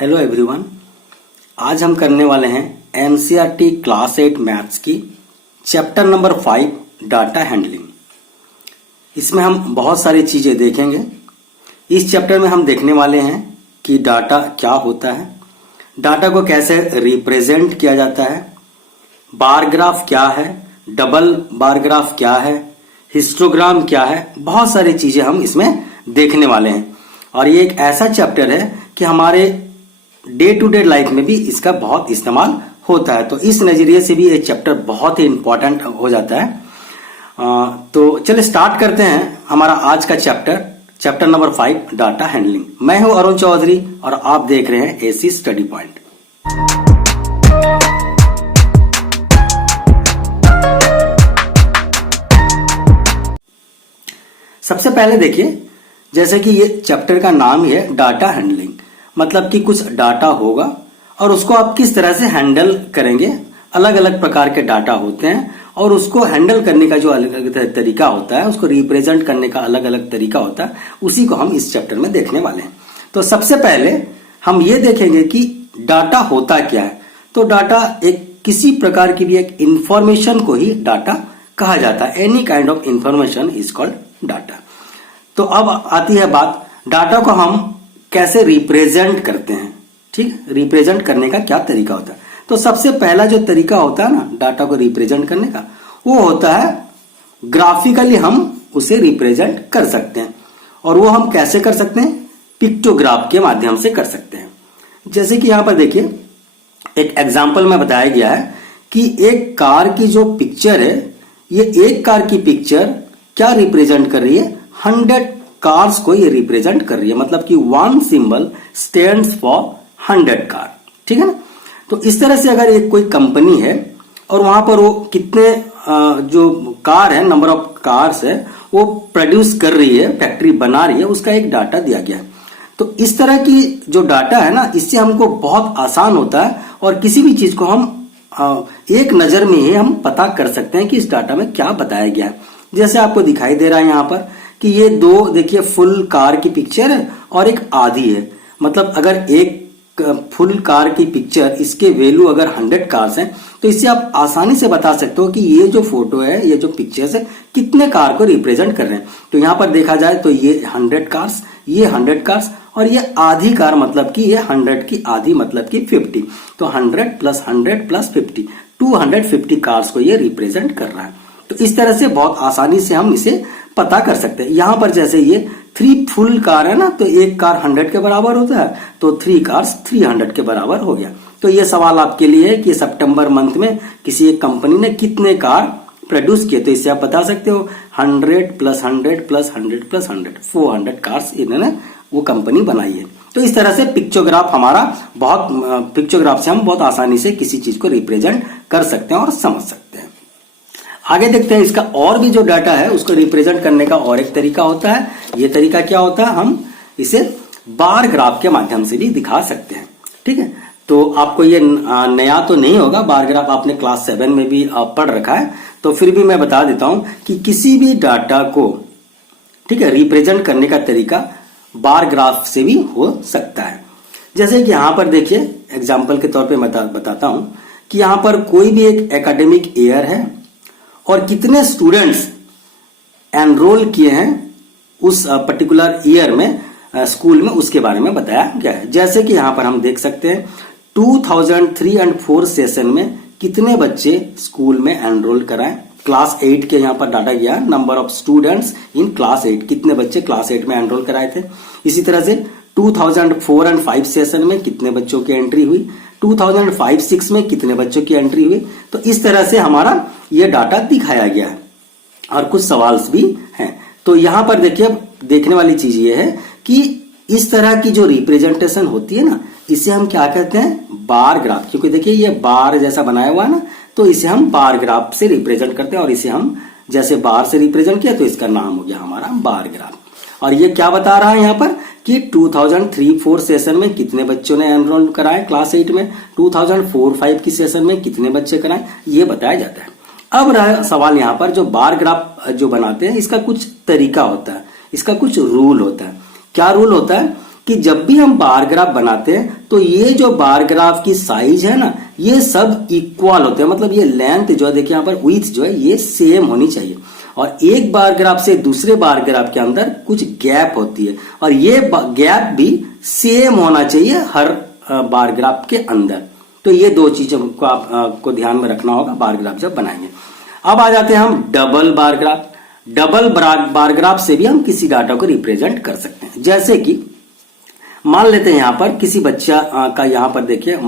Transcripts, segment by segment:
Hello everyone. आज हम करने वाले हैं एनसीईआरटी क्लास 8 मैथ्स की चैप्टर नंबर 5 डाटा हैंडलिंग। इसमें हम बहुत सारी चीजें देखेंगे। इस चैप्टर में हम देखने वाले हैं कि डाटा क्या होता है, डाटा को कैसे रिप्रेजेंट किया जाता है, बार ग्राफ क्या है, डबल बार ग्राफ क्या है, हिस्टोग्राम क्या है। बहुत सारी चीजें हम इसमें देखने वाले हैं और ये एक ऐसा चैप्टर है कि हमारे डे टू डे लाइफ में भी इसका बहुत इस्तेमाल होता है। तो इस नजरिए से भी ये चैप्टर बहुत ही इंपॉर्टेंट हो जाता है। तो चलिए स्टार्ट करते हैं हमारा आज का चैप्टर नंबर 5 डाटा हैंडलिंग। मैं हूं अरुण चौधरी और आप देख रहे हैं एसी स्टडी पॉइंट। सबसे पहले देखिए, जैसे कि ये चैप्टर का नाम ही है डाटा हैंडलिंग, मतलब कि कुछ डाटा होगा और उसको आप किस तरह से हैंडल करेंगे। अलग अलग प्रकार के डाटा होते हैं और उसको हैंडल करने का जो अलग अलग तरीका होता है, उसको रिप्रेजेंट करने का अलग अलग तरीका होता है, उसी को हम इस चैप्टर में देखने वाले हैं। तो सबसे पहले हम ये देखेंगे कि डाटा होता क्या है। तो डाटा एक किसी प्रकार की भी एक इंफॉर्मेशन को ही डाटा कहा जाता है। Any kind of information is called data. तो अब आती है बात, डाटा को हम कैसे रिप्रेजेंट करते हैं। ठीक, रिप्रेजेंट करने का क्या तरीका होता है। तो सबसे पहला जो तरीका होता है ना डाटा को रिप्रेजेंट करने का, वो होता है ग्राफिकली हम उसे रिप्रेजेंट कर सकते हैं। और वो हम कैसे कर सकते हैं? पिक्टोग्राफ के माध्यम से कर सकते हैं। जैसे कि यहां पर देखिए, एक एग्जाम्पल में बताया गया है कि एक कार की जो पिक्चर है, ये एक कार की पिक्चर क्या रिप्रेजेंट कर रही है? 100 कार्स को ये रिप्रेजेंट कर रही है। मतलब कि 1 सिंबल स्टैंड्स फॉर 100 कार। ठीक है ना। तो इस तरह से अगर एक कोई कंपनी है और वहां पर वो कितने जो कार है, नंबर ऑफ कार्स है, वो प्रोड्यूस कर रही है, फैक्ट्री बना रही है, उसका एक डाटा दिया गया है। तो इस तरह की जो डाटा है ना, इससे हमको बहुत आसान होता है और किसी भी चीज को हम एक नजर में ही हम पता कर सकते हैं कि इस डाटा में क्या बताया गया है। जैसे आपको दिखाई दे रहा है यहाँ पर कि ये दो देखिए फुल कार की पिक्चर है और एक आधी है। मतलब अगर एक फुल कार की पिक्चर, इसके वैल्यू अगर 100 कार्स हैं, तो इससे आप आसानी से बता सकते हो कि ये जो फोटो है, ये जो पिक्चर्स है, कितने कार को रिप्रेजेंट कर रहे हैं। तो यहां पर देखा जाए तो ये 100 कार्स, ये 100 कार्स और ये आधी कार, मतलब कि ये 100 की आधी मतलब कि 50। तो 100 प्लस 100 प्लस 50, 250 कार्स को ये रिप्रेजेंट कर रहा है। तो इस तरह से बहुत आसानी से हम इसे पता कर सकते हैं। यहां पर जैसे ये 3 फुल कार है ना, तो एक कार 100 के बराबर होता है, तो 3 कार्स 300 के बराबर हो गया। तो ये सवाल आपके लिए है कि सितंबर मंथ में किसी एक कंपनी ने कितने कार प्रोड्यूस किए। तो इससे आप बता सकते हो 100 प्लस 100 प्लस 100 प्लस 100, 400 कार्स इन्होंने वो कंपनी बनाई है। तो इस तरह से पिक्चोग्राफ पिक्चोग्राफ से हम बहुत आसानी से किसी चीज को रिप्रेजेंट कर सकते हैं और समझ सकते हैं। आगे देखते हैं, इसका और भी जो डाटा है उसको रिप्रेजेंट करने का और एक तरीका होता है। ये तरीका क्या होता है? हम इसे बार ग्राफ के माध्यम से भी दिखा सकते हैं। ठीक है, तो आपको ये नया तो नहीं होगा, बार ग्राफ आपने क्लास 7 में भी पढ़ रखा है, तो फिर भी मैं बता देता हूं कि किसी भी डाटा को, ठीक है, रिप्रेजेंट करने का तरीका बार ग्राफ से भी हो सकता है। जैसे कि यहां पर देखिए, एग्जाम्पल के तौर पर बताता हूं कि यहां पर कोई भी एक एकेडमिक ईयर है और कितने स्टूडेंट्स एनरोल किए हैं उस पर्टिकुलर ईयर में स्कूल में, उसके बारे में बताया गया है। जैसे कि यहां पर हम देख सकते हैं 2003 और 4 सेशन में कितने बच्चे स्कूल में एनरोल कराएं। क्लास 8 के यहां पर डाटा गया, number of students in class 8, कितने बच्चे क्लास 8 में एनरोल कराए थे। इसी तरह से 2004 और 5 सेशन में कितने बच्चों की एंट्री हुई, 2005-6 में कितने बच्चों की एंट्री हुई। तो इस तरह से हमारा ये डाटा दिखाया गया है और कुछ सवाल भी हैं। तो यहां पर देखिए, देखने वाली चीज ये है कि इस तरह की जो रिप्रेजेंटेशन होती है ना, इसे हम क्या कहते हैं? Bar graph. क्योंकि देखिए ये बार जैसा बनाया हुआ है ना, तो इसे हम बार ग्राफ से रिप्रेजेंट करते हैं और इसे हम जैसे बार से रिप्रेजेंट किया तो इसका नाम हो गया हमारा बार ग्राफ। और ये क्या बता रहा है यहाँ पर कि 2003-4 सेशन में कितने बच्चों ने एनरोल कराए क्लास 8 में, 2004-5 की सेशन में कितने बच्चे कराए, ये बताया जाता है। अब रहा सवाल यहाँ पर, जो बार ग्राफ जो बनाते हैं, इसका कुछ तरीका होता है, इसका कुछ रूल होता है। क्या रूल होता है कि जब भी हम बार ग्राफ बनाते हैं तो ये जो बार ग्राफ की साइज है ना, ये सब इक्वल होते हैं। मतलब ये लेंथ जो है देखिए यहाँ पर विड्थ जो है ये सेम होनी चाहिए, और एक बार ग्राफ से दूसरे बार ग्राफ के अंदर कुछ गैप होती है, और ये गैप भी सेम होना चाहिए हर बार ग्राफ के अंदर। तो ये दो चीजों को आपको ध्यान में रखना होगा बार ग्राफ जब बनाएंगे। अब आ जाते हैं हम double bar graph. Double bar graph से भी हम किसी डाटा को रिप्रेजेंट कर सकते हैं। जैसे कि मान लेते हैं यहां पर किसी बच्चा का यहां पर देखिए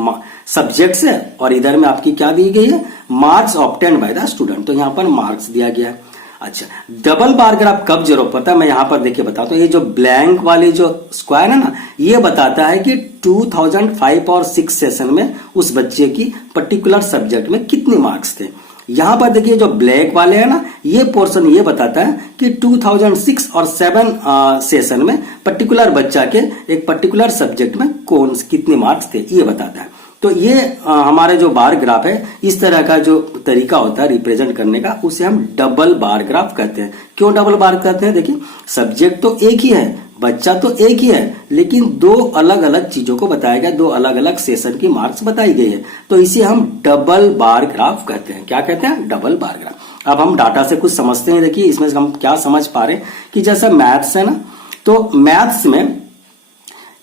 सब्जेक्ट्स है, और इधर में आपकी क्या दी गई है, marks obtained by the student. तो यहां पर मार्क्स दिया गया है। अच्छा, डबल बार ग्राफ कब जरूरत पड़ता है मैं यहां पर देखिए बताता हूं। ये जो ब्लैंक वाली जो स्क्वायर है ना, ये बताता है कि 2005 और 6 सेशन में उस बच्चे की पर्टिकुलर सब्जेक्ट में कितने मार्क्स थे। यहां पर देखिए जो ब्लैक वाले है ना, ये पोर्शन ये बताता है कि 2006 और 7 सेशन में पर्टिकुलर बच्चा के एक पर्टिकुलर सब्जेक्ट में कौन कितने मार्क्स थे, ये बताता है। तो ये हमारे जो बार ग्राफ है, इस तरह का जो तरीका होता है रिप्रेजेंट करने का, उसे हम डबल बार ग्राफ कहते हैं। क्यों डबल बार कहते हैं? देखिए सब्जेक्ट तो एक ही है, बच्चा तो एक ही है, लेकिन दो अलग अलग चीजों को बताया गया, दो अलग अलग सेशन की मार्क्स बताई गई है, तो इसे हम डबल बार ग्राफ कहते हैं। क्या कहते हैं? Double bar graph. अब हम डाटा से कुछ समझते हैं। देखिए इसमें हम क्या समझ पा रहे हैं कि जैसे मैथ्स है ना, तो मैथ्स में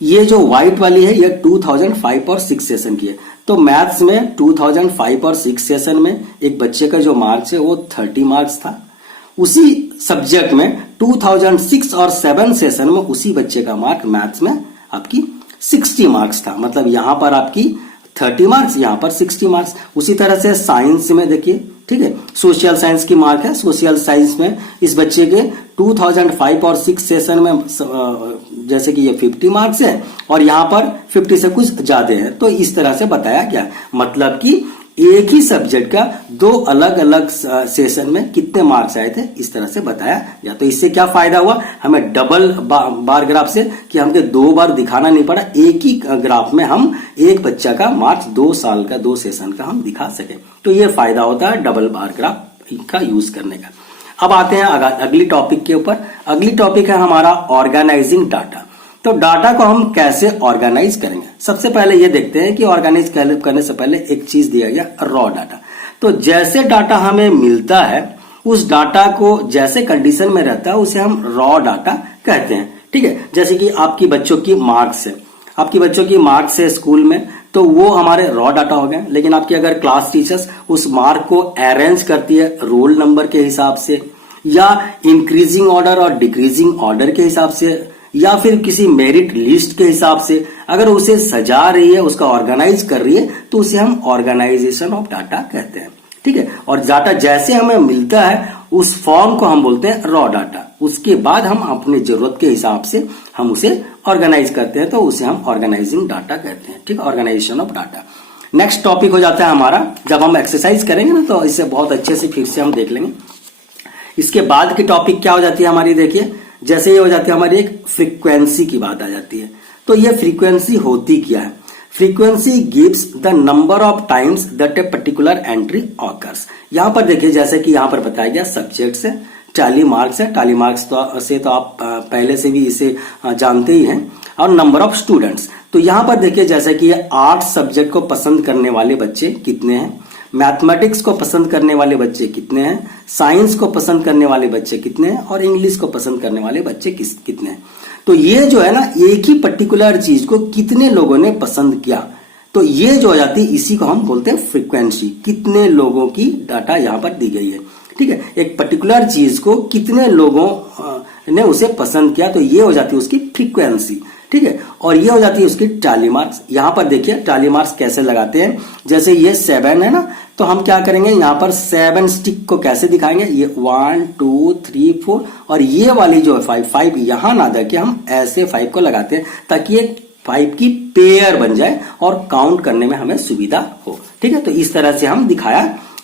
ये जो व्हाइट वाली है ये 2005 और 6 सेशन की है। तो मैथ्स में 2005 और 6 सेशन में एक बच्चे का जो मार्क्स है वो 30 मार्क्स था। उसी सब्जेक्ट में 2006 और 7 सेशन में उसी बच्चे का मार्क मैथ्स में आपकी 60 मार्क्स था। मतलब यहां पर आपकी 30 मार्क्स, यहां पर 60 मार्क्स। उसी तरह से साइंस में देखिए, ठीक है, सोशल साइंस की मार्क है। सोशल साइंस में इस बच्चे के 2005 और 6 सेशन में जैसे कि ये 50 मार्क्स है, और यहां पर 50 से कुछ ज्यादा है। तो इस तरह से बताया गया, मतलब कि एक ही सब्जेक्ट का दो अलग अलग सेशन में कितने मार्क्स आए थे, इस तरह से बताया गया। तो इससे क्या फायदा हुआ हमें डबल बार ग्राफ से, कि हमको दो बार दिखाना नहीं पड़ा, एक ही ग्राफ में हम एक बच्चा का मार्क्स 2 साल का 2 सेशन का हम दिखा सके। तो ये फायदा होता है डबल बार ग्राफ का यूज करने का। अब आते हैं अगली टॉपिक के ऊपर। अगली टॉपिक है हमारा ऑर्गेनाइजिंग डाटा। तो डाटा को हम कैसे ऑर्गेनाइज करेंगे? सबसे पहले ये देखते हैं कि ऑर्गेनाइज करने से पहले एक चीज दिया गया, रॉ डाटा। तो जैसे डाटा हमें मिलता है, उस डाटा को जैसे कंडीशन में रहता है उसे हम रॉ डाटा कहते हैं। ठीक है, जैसे कि आपकी बच्चों की मार्क्स है, आपकी बच्चों की मार्क्स है स्कूल में, तो वो हमारे रॉ डाटा हो गए। लेकिन आपकी अगर क्लास टीचर्स उस मार्क को अरेंज करती है रोल नंबर के हिसाब से, या इंक्रीजिंग ऑर्डर और डिक्रीजिंग ऑर्डर के हिसाब से, या फिर किसी मेरिट लिस्ट के हिसाब से अगर उसे सजा रही है, उसका ऑर्गेनाइज कर रही है, तो उसे हम ऑर्गेनाइजेशन ऑफ डाटा कहते हैं। ठीक है, और डाटा जैसे हमें मिलता है उस फॉर्म को हम बोलते हैं रॉ डाटा। उसके बाद हम अपनी जरूरत के हिसाब से हम उसे ऑर्गेनाइज करते हैं, तो उसे हम ऑर्गेनाइजिंग डाटा कहते हैं। ठीक, organisation of data. Next topic हो जाता है हमारा, जब हम एक्सरसाइज करेंगे ना तो इसे बहुत अच्छे से फिर से हम देख लेंगे। इसके बाद की टॉपिक क्या हो जाती है हमारी, देखिए जैसे ये हो जाती है हमारी एक फ्रीक्वेंसी की बात आ जाती है। तो ये फ्रीक्वेंसी होती क्या है? Frequency gives the number of times that a particular entry occurs. यहां पर देखिए जैसे कि यहां पर बताया गया सब्जेक्ट से टैली मार्क्स है, टैली मार्क्स से तो आप पहले से भी इसे जानते ही हैं, और नंबर ऑफ स्टूडेंट्स। तो यहां पर देखिए जैसे कि आर्ट सब्जेक्ट को पसंद करने वाले बच्चे कितने हैं, मैथमेटिक्स को पसंद करने वाले बच्चे कितने हैं, साइंस को पसंद करने वाले बच्चे कितने हैं, और इंग्लिश को पसंद करने वाले बच्चे कितने हैं। तो ये जो है ना, एक ही पर्टिकुलर चीज को कितने लोगों ने पसंद किया, तो ये जो हो जाती है इसी को हम बोलते हैं फ्रीक्वेंसी। कितने लोगों की डाटा यहां पर दी गई है। ठीक है, एक पर्टिकुलर चीज को कितने लोगों ने उसे पसंद किया, तो ये हो जाती है उसकी फ्रीक्वेंसी। ठीक है, और ये हो जाती है उसकी टैली मार्क्स। यहां पर देखिए टैली मार्क्स कैसे लगाते हैं, जैसे ये 7 है ना, तो हम क्या करेंगे यहां पर 7 स्टिक को कैसे दिखाएंगे, ये 1 2 3 4, और ये वाली जो है 5 यहां ना देके हम ऐसे 5 को लगाते हैं, ताकि ये 5 की पेयर बन जाए और काउंट करने में हमें सुविधा हो। ठीक है, तो इस तरह से हम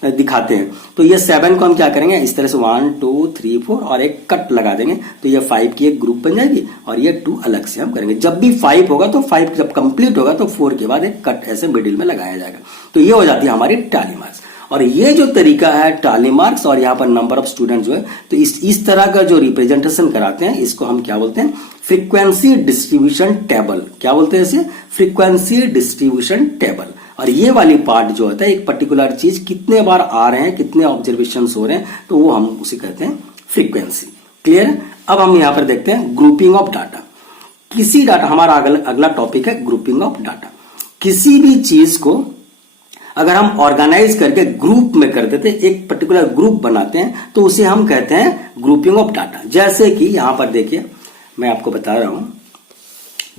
दिखाते हैं। तो ये 7 को हम क्या करेंगे, इस तरह से 1 2 3 4 और एक कट लगा देंगे, तो ये 5 की एक ग्रुप बन जाएगी, और ये 2 अलग से हम करेंगे। जब भी 5 होगा तो 5 जब कंप्लीट होगा तो 4 के बाद एक कट ऐसे मिडिल में लगाया जाएगा। तो ये हो जाती है हमारी टैली मार्क्स। और ये जो तरीका है टाली मार्क्स और यहाँ पर नंबर ऑफ स्टूडेंट जो है, तो इस तरह का जो रिप्रेजेंटेशन कराते हैं इसको हम क्या बोलते हैं, फ्रीक्वेंसी डिस्ट्रीब्यूशन टेबल। क्या बोलते हैं इसे, फ्रीक्वेंसी डिस्ट्रीब्यूशन टेबल। और ये वाली पार्ट जो होता है, एक पर्टिकुलर चीज कितने बार आ रहे हैं, कितने ऑब्जर्वेशन हो रहे हैं, तो वो हम उसे कहते हैं फ्रीक्वेंसी। क्लियर। अब हम यहाँ पर देखते हैं ग्रुपिंग ऑफ डाटा। किसी डाटा, हमारा अगला टॉपिक है ग्रुपिंग ऑफ डाटा। किसी भी चीज को अगर हम ऑर्गेनाइज करके ग्रुप में कर देते, एक पर्टिकुलर ग्रुप बनाते हैं, तो उसे हम कहते हैं ग्रुपिंग ऑफ डाटा। जैसे कि यहां पर देखिए, मैं आपको बता रहा हूं,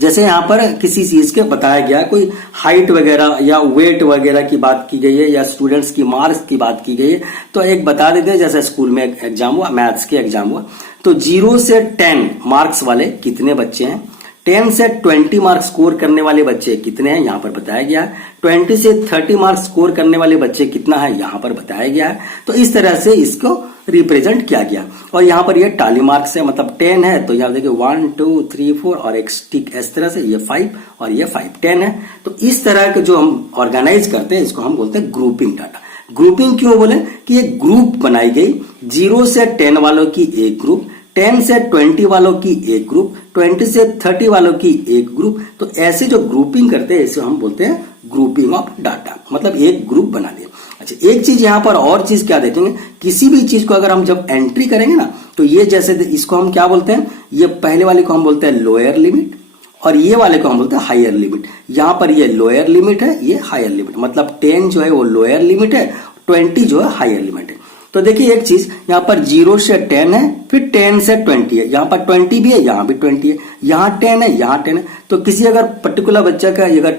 जैसे यहां पर किसी चीज के बताया गया, कोई हाइट वगैरह या वेट वगैरह की बात की गई है, या स्टूडेंट्स की मार्क्स की बात की गई है, तो एक बता देते हैं, जैसे स्कूल में एग्जाम हुआ, मैथ्स के एग्जाम हुआ, तो 0 से 10 मार्क्स वाले कितने बच्चे हैं, 10 से 20 मार्क्स स्कोर करने वाले बच्चे कितने हैं, यहां पर बताया गया है। 20 से 30 मार्क्स स्कोर करने वाले बच्चे कितना है, यहां पर बताया गया है। तो इस तरह से इसको रिप्रेजेंट किया गया। और यहां पर ये टाली मार्क्स है, मतलब 10 है, तो यहां देखिए 1 2 3 4 और एक स्टिक, इस तरह से ये 5 और ये 5 10 है। तो इस तरह के जो हम ऑर्गेनाइज करते हैं, इसको हम बोलते हैं ग्रुपिंग डाटा। ग्रुपिंग क्यों बोले कि एक ग्रुप बनाई गई, 0 से 10 वालों की एक ग्रुप, 10 से 20 वालों की एक ग्रुप, 20 से 30 वालों की एक ग्रुप। तो ऐसे जो ग्रुपिंग करते हैं, इसे हम बोलते हैं ग्रुपिंग ऑफ डाटा, मतलब एक ग्रुप बना दिया। अच्छा, एक चीज यहां पर और चीज क्या देखेंगे, किसी भी चीज को अगर हम जब एंट्री करेंगे ना, तो ये जैसे इसको हम क्या बोलते हैं, ये पहले वाले को हम बोलते हैं लोअर लिमिट, और ये वाले को हम बोलते हैं हायर लिमिट। यहां पर ये लोअर लिमिट है, ये हायर लिमिट, मतलब 10 जो है वो लोअर लिमिट है, 20 जो है हायर लिमिट है। तो देखिए एक चीज, यहाँ पर 0 से 10 है, फिर 10 से 20 है, यहाँ पर 20 भी है, यहाँ भी 20 है, यहाँ 10 है, यहाँ 10 है। तो किसी अगर पर्टिकुलर बच्चा का अगर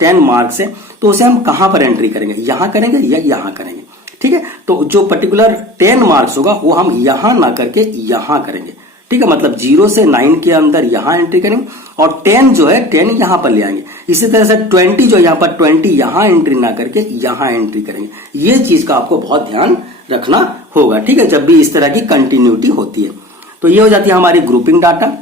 10 मार्क्स है, तो उसे हम कहां पर एंट्री करेंगे, यहां करेंगे या यहां करेंगे। ठीक है, तो जो पर्टिकुलर 10 मार्क्स होगा वो हम यहां ना करके यहां करेंगे। ठीक है, मतलब 0 से 9 के अंदर यहां एंट्री करेंगे, और 10 जो है 10 यहां पर ले आएंगे। इसी तरह से 20 जो यहां पर 20 यहां एंट्री ना करके यहां एंट्री करेंगे। ये चीज का आपको बहुत ध्यान रखना होगा। ठीक है, जब भी इस तरह की कंटिन्यूटी होती है। तो ये हो जाती है हमारी ग्रुपिंग डाटा।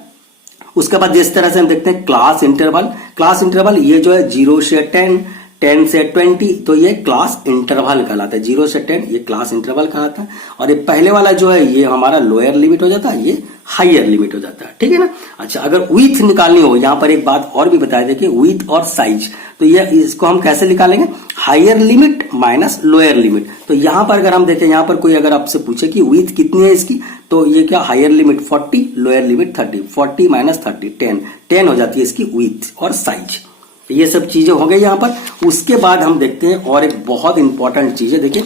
उसके बाद जिस तरह से हम देखते हैं क्लास इंटरवल। क्लास इंटरवल ये जो है 0 से 10, 10 से 20, तो ये क्लास इंटरवल कहलाता है। 0 से 10 ये क्लास इंटरवल कहलाता है, और ये पहले वाला जो है ये हमारा लोअर लिमिट हो जाता है, ये हायर लिमिट हो जाता है। ठीक है ना। अच्छा, अगर विथ निकालनी हो, यहां पर एक बात और भी बताया, देखिए विथ और साइज, तो ये इसको हम कैसे निकालेंगे, higher limit minus lower limit. तो यहां पर अगर हम देखें, यहां पर कोई अगर आपसे पूछे कि विथ कितनी है इसकी, तो ये क्या, higher limit 40, lower limit 30, 40 minus 30 10 हो जाती है इसकी विथ और साइज। ये सब चीजें हो गई यहां पर। उसके बाद हम देखते हैं और एक बहुत इंपॉर्टेंट चीज है, देखिए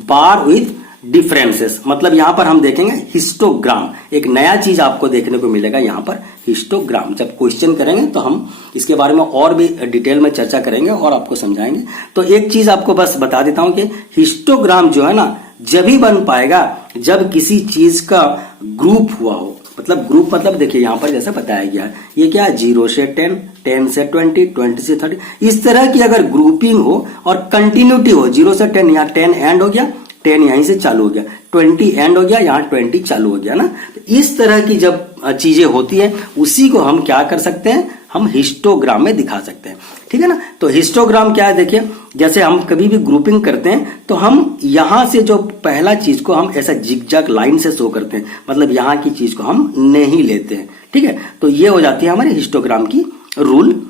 बार विथ डिफरेंसेस, मतलब यहां पर हम देखेंगे हिस्टोग्राम। एक नया चीज आपको देखने को मिलेगा यहां पर, हिस्टोग्राम। जब क्वेश्चन करेंगे तो हम इसके बारे में और भी डिटेल में चर्चा करेंगे और आपको समझाएंगे। तो एक चीज आपको बस बता देता हूं कि हिस्टोग्राम जो है ना, जब ही बन पाएगा जब किसी चीज का ग्रुप हुआ हो। मतलब ग्रुप मतलब देखिए यहां पर जैसे बताया गया है, ये क्या है, 0 से 10, 10 से 20, 20 से 30, इस तरह की अगर ग्रुपिंग हो और कंटिन्यूटी हो, 0 से 10, यहाँ 10 एंड हो गया, 10 यहीं से चालू हो गया, 20 एंड हो गया, यहाँ 20 चालू हो गया ना। तो इस तरह की जब चीजें होती है, उसी को हम क्या कर सकते हैं, हम हिस्टोग्राम में दिखा सकते हैं। ठीक है ना। तो हिस्टोग्राम क्या है, देखिए जैसे हम कभी भी ग्रुपिंग करते हैं, तो हम यहां से जो पहला चीज को हम ऐसा जिगजैग लाइन से शो करते हैं, मतलब यहां की चीज को हम नहीं लेते हैं। ठीक है, तो ये हो जाती है हमारे हिस्टोग्राम की रूल।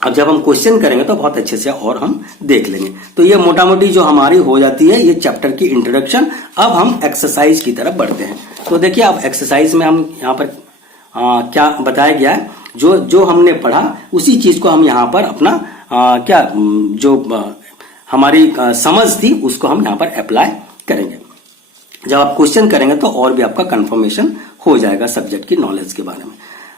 अब जब हम क्वेश्चन करेंगे तो बहुत अच्छे से और हम देख लेंगे। तो ये मोटा मोटी जो हमारी हो जाती है ये चैप्टर की इंट्रोडक्शन। अब हम एक्सरसाइज की तरफ बढ़ते हैं। तो देखिए अब एक्सरसाइज में हम यहाँ पर क्या बताया गया है, जो हमने पढ़ा उसी चीज को हम यहाँ पर अपना हमारी समझ थी उसको हम यहाँ पर अप्लाई करेंगे। जब आप क्वेश्चन करेंगे तो और भी आपका कंफर्मेशन हो जाएगा सब्जेक्ट की नॉलेज के बारे में।